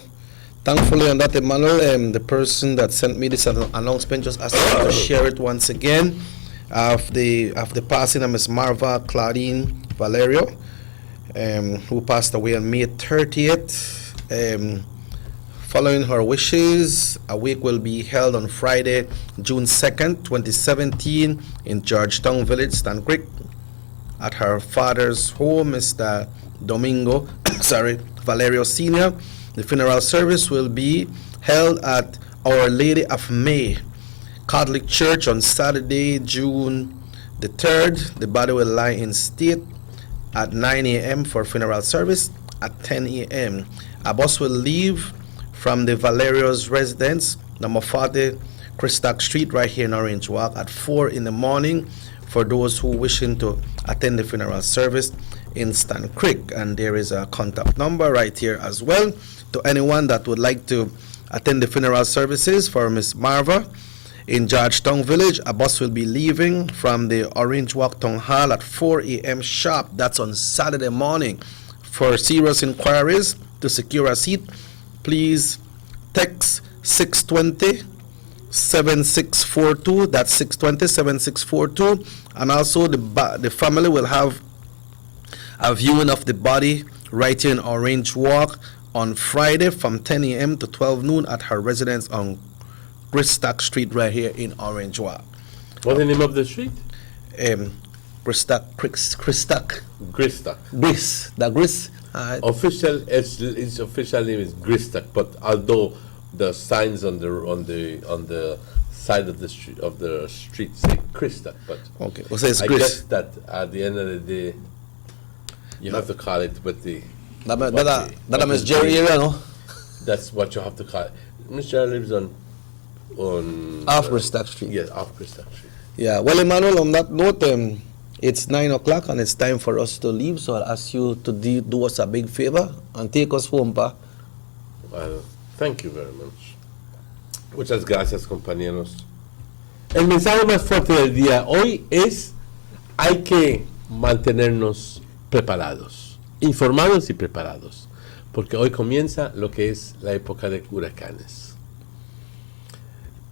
thankfully on that, Emmanuel, the person that sent me this announcement just asked me to share it once again of the passing of Miss Marva Claudine Valerio, who passed away on May 30th. Following her wishes, a wake will be held on Friday, June 2nd, 2017, in Georgetown Village, Stan Creek, at her father's home, Mr. Domingo Valerio Sr. The funeral service will be held at Our Lady of May Catholic Church on Saturday, June the 3rd. The body will lie in state at 9 a.m. for funeral service. At 10 a.m., a bus will leave from the Valerio's residence, number 40 Christak Street, right here in Orange Walk, at 4 in the morning for those who wishing to attend the funeral service in Stan Creek. And there is a contact number right here as well to anyone that would like to attend the funeral services for Miss Marva in Georgetown Village. A bus will be leaving from the Orange Walk Town Hall at 4 a.m. sharp. That's on Saturday morning. For serious inquiries to secure a seat, please text 620-7642. That's 620-7642. And also the family will have a viewing of the body right here in Orange Walk on Friday from 10 a.m. to 12 noon at her residence on Christak Street right here in Orange Walk. What's the name of the street? Christak. Its official name is Gristak, but although the signs on the side of the street say Christak, but okay, well, so it's I Gris. guess that at the end of the day, you have to call it with the. That Miss Jerry area, no? That's what you have to call it. Miss Jerry lives on off Christak Street. Yes, off Christak Street. Yeah. Well, Emmanuel, on that note, it's 9 o'clock and it's time for us to leave. So I'll ask you to do us a big favor and take us home, pa. Well, thank you very much. Muchas gracias, compañeros. El mensaje más fuerte del día hoy es: hay que mantenernos preparados, informados y preparados, porque hoy comienza lo que es la época de huracanes.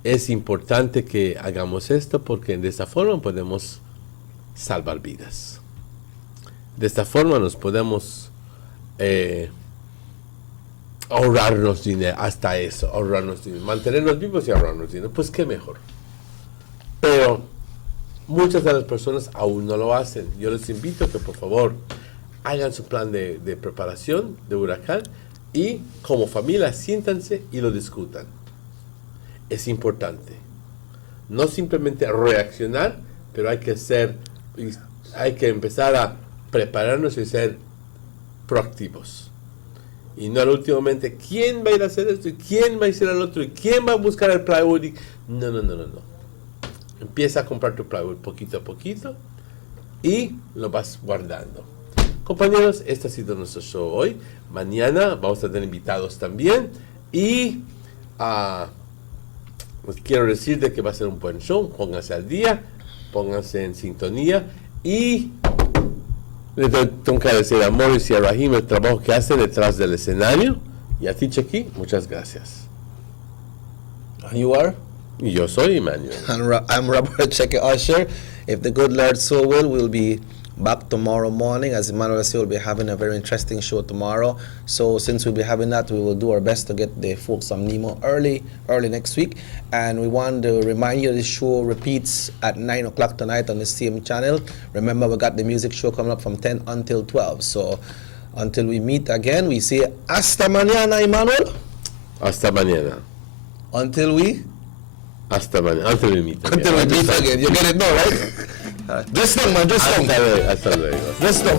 Es importante que hagamos esto porque de esta forma podemos salvar vidas. De esta forma nos podemos ahorrarnos dinero, hasta eso, ahorrarnos dinero, mantenernos vivos y ahorrarnos dinero, pues qué mejor. Pero muchas de las personas aún no lo hacen. Yo les invito a que por favor hagan su plan de preparación de huracán y como familia siéntanse y lo discutan. Es importante. No simplemente reaccionar, pero hay que empezar a prepararnos y ser proactivos. Y no últimamente, ¿quién va a ir a hacer esto? ¿Y quién va a hacer el otro? ¿Y quién va a buscar el plywood? No. Empieza a comprar tu plywood poquito a poquito y lo vas guardando. Compañeros, este ha sido nuestro show hoy. Mañana vamos a tener invitados también. Y les quiero decir de que va a ser un buen show. Pónganse al día, pónganse en sintonía. Y tengo que agradecer a Morris y a Rahim el trabajo que hacen detrás del escenario. Y a ti, Chequi, muchas gracias. You are? Y yo soy Emmanuel. I'm Robert Cheque Usher. If the good Lord so will, we'll be back tomorrow morning. As Emmanuel said, we'll be having a very interesting show tomorrow. So since we'll be having that, we will do our best to get the folks on Nemo early next week. And we want to remind you this show repeats at 9 o'clock tonight on the same channel. Remember, we got the music show coming up from 10 until 12. So until we meet again, we say hasta mañana, Emmanuel. Hasta mañana. Until we meet again. Until we meet again. You get it now, right? Just now, man. Just now. Hasta luego. Just now.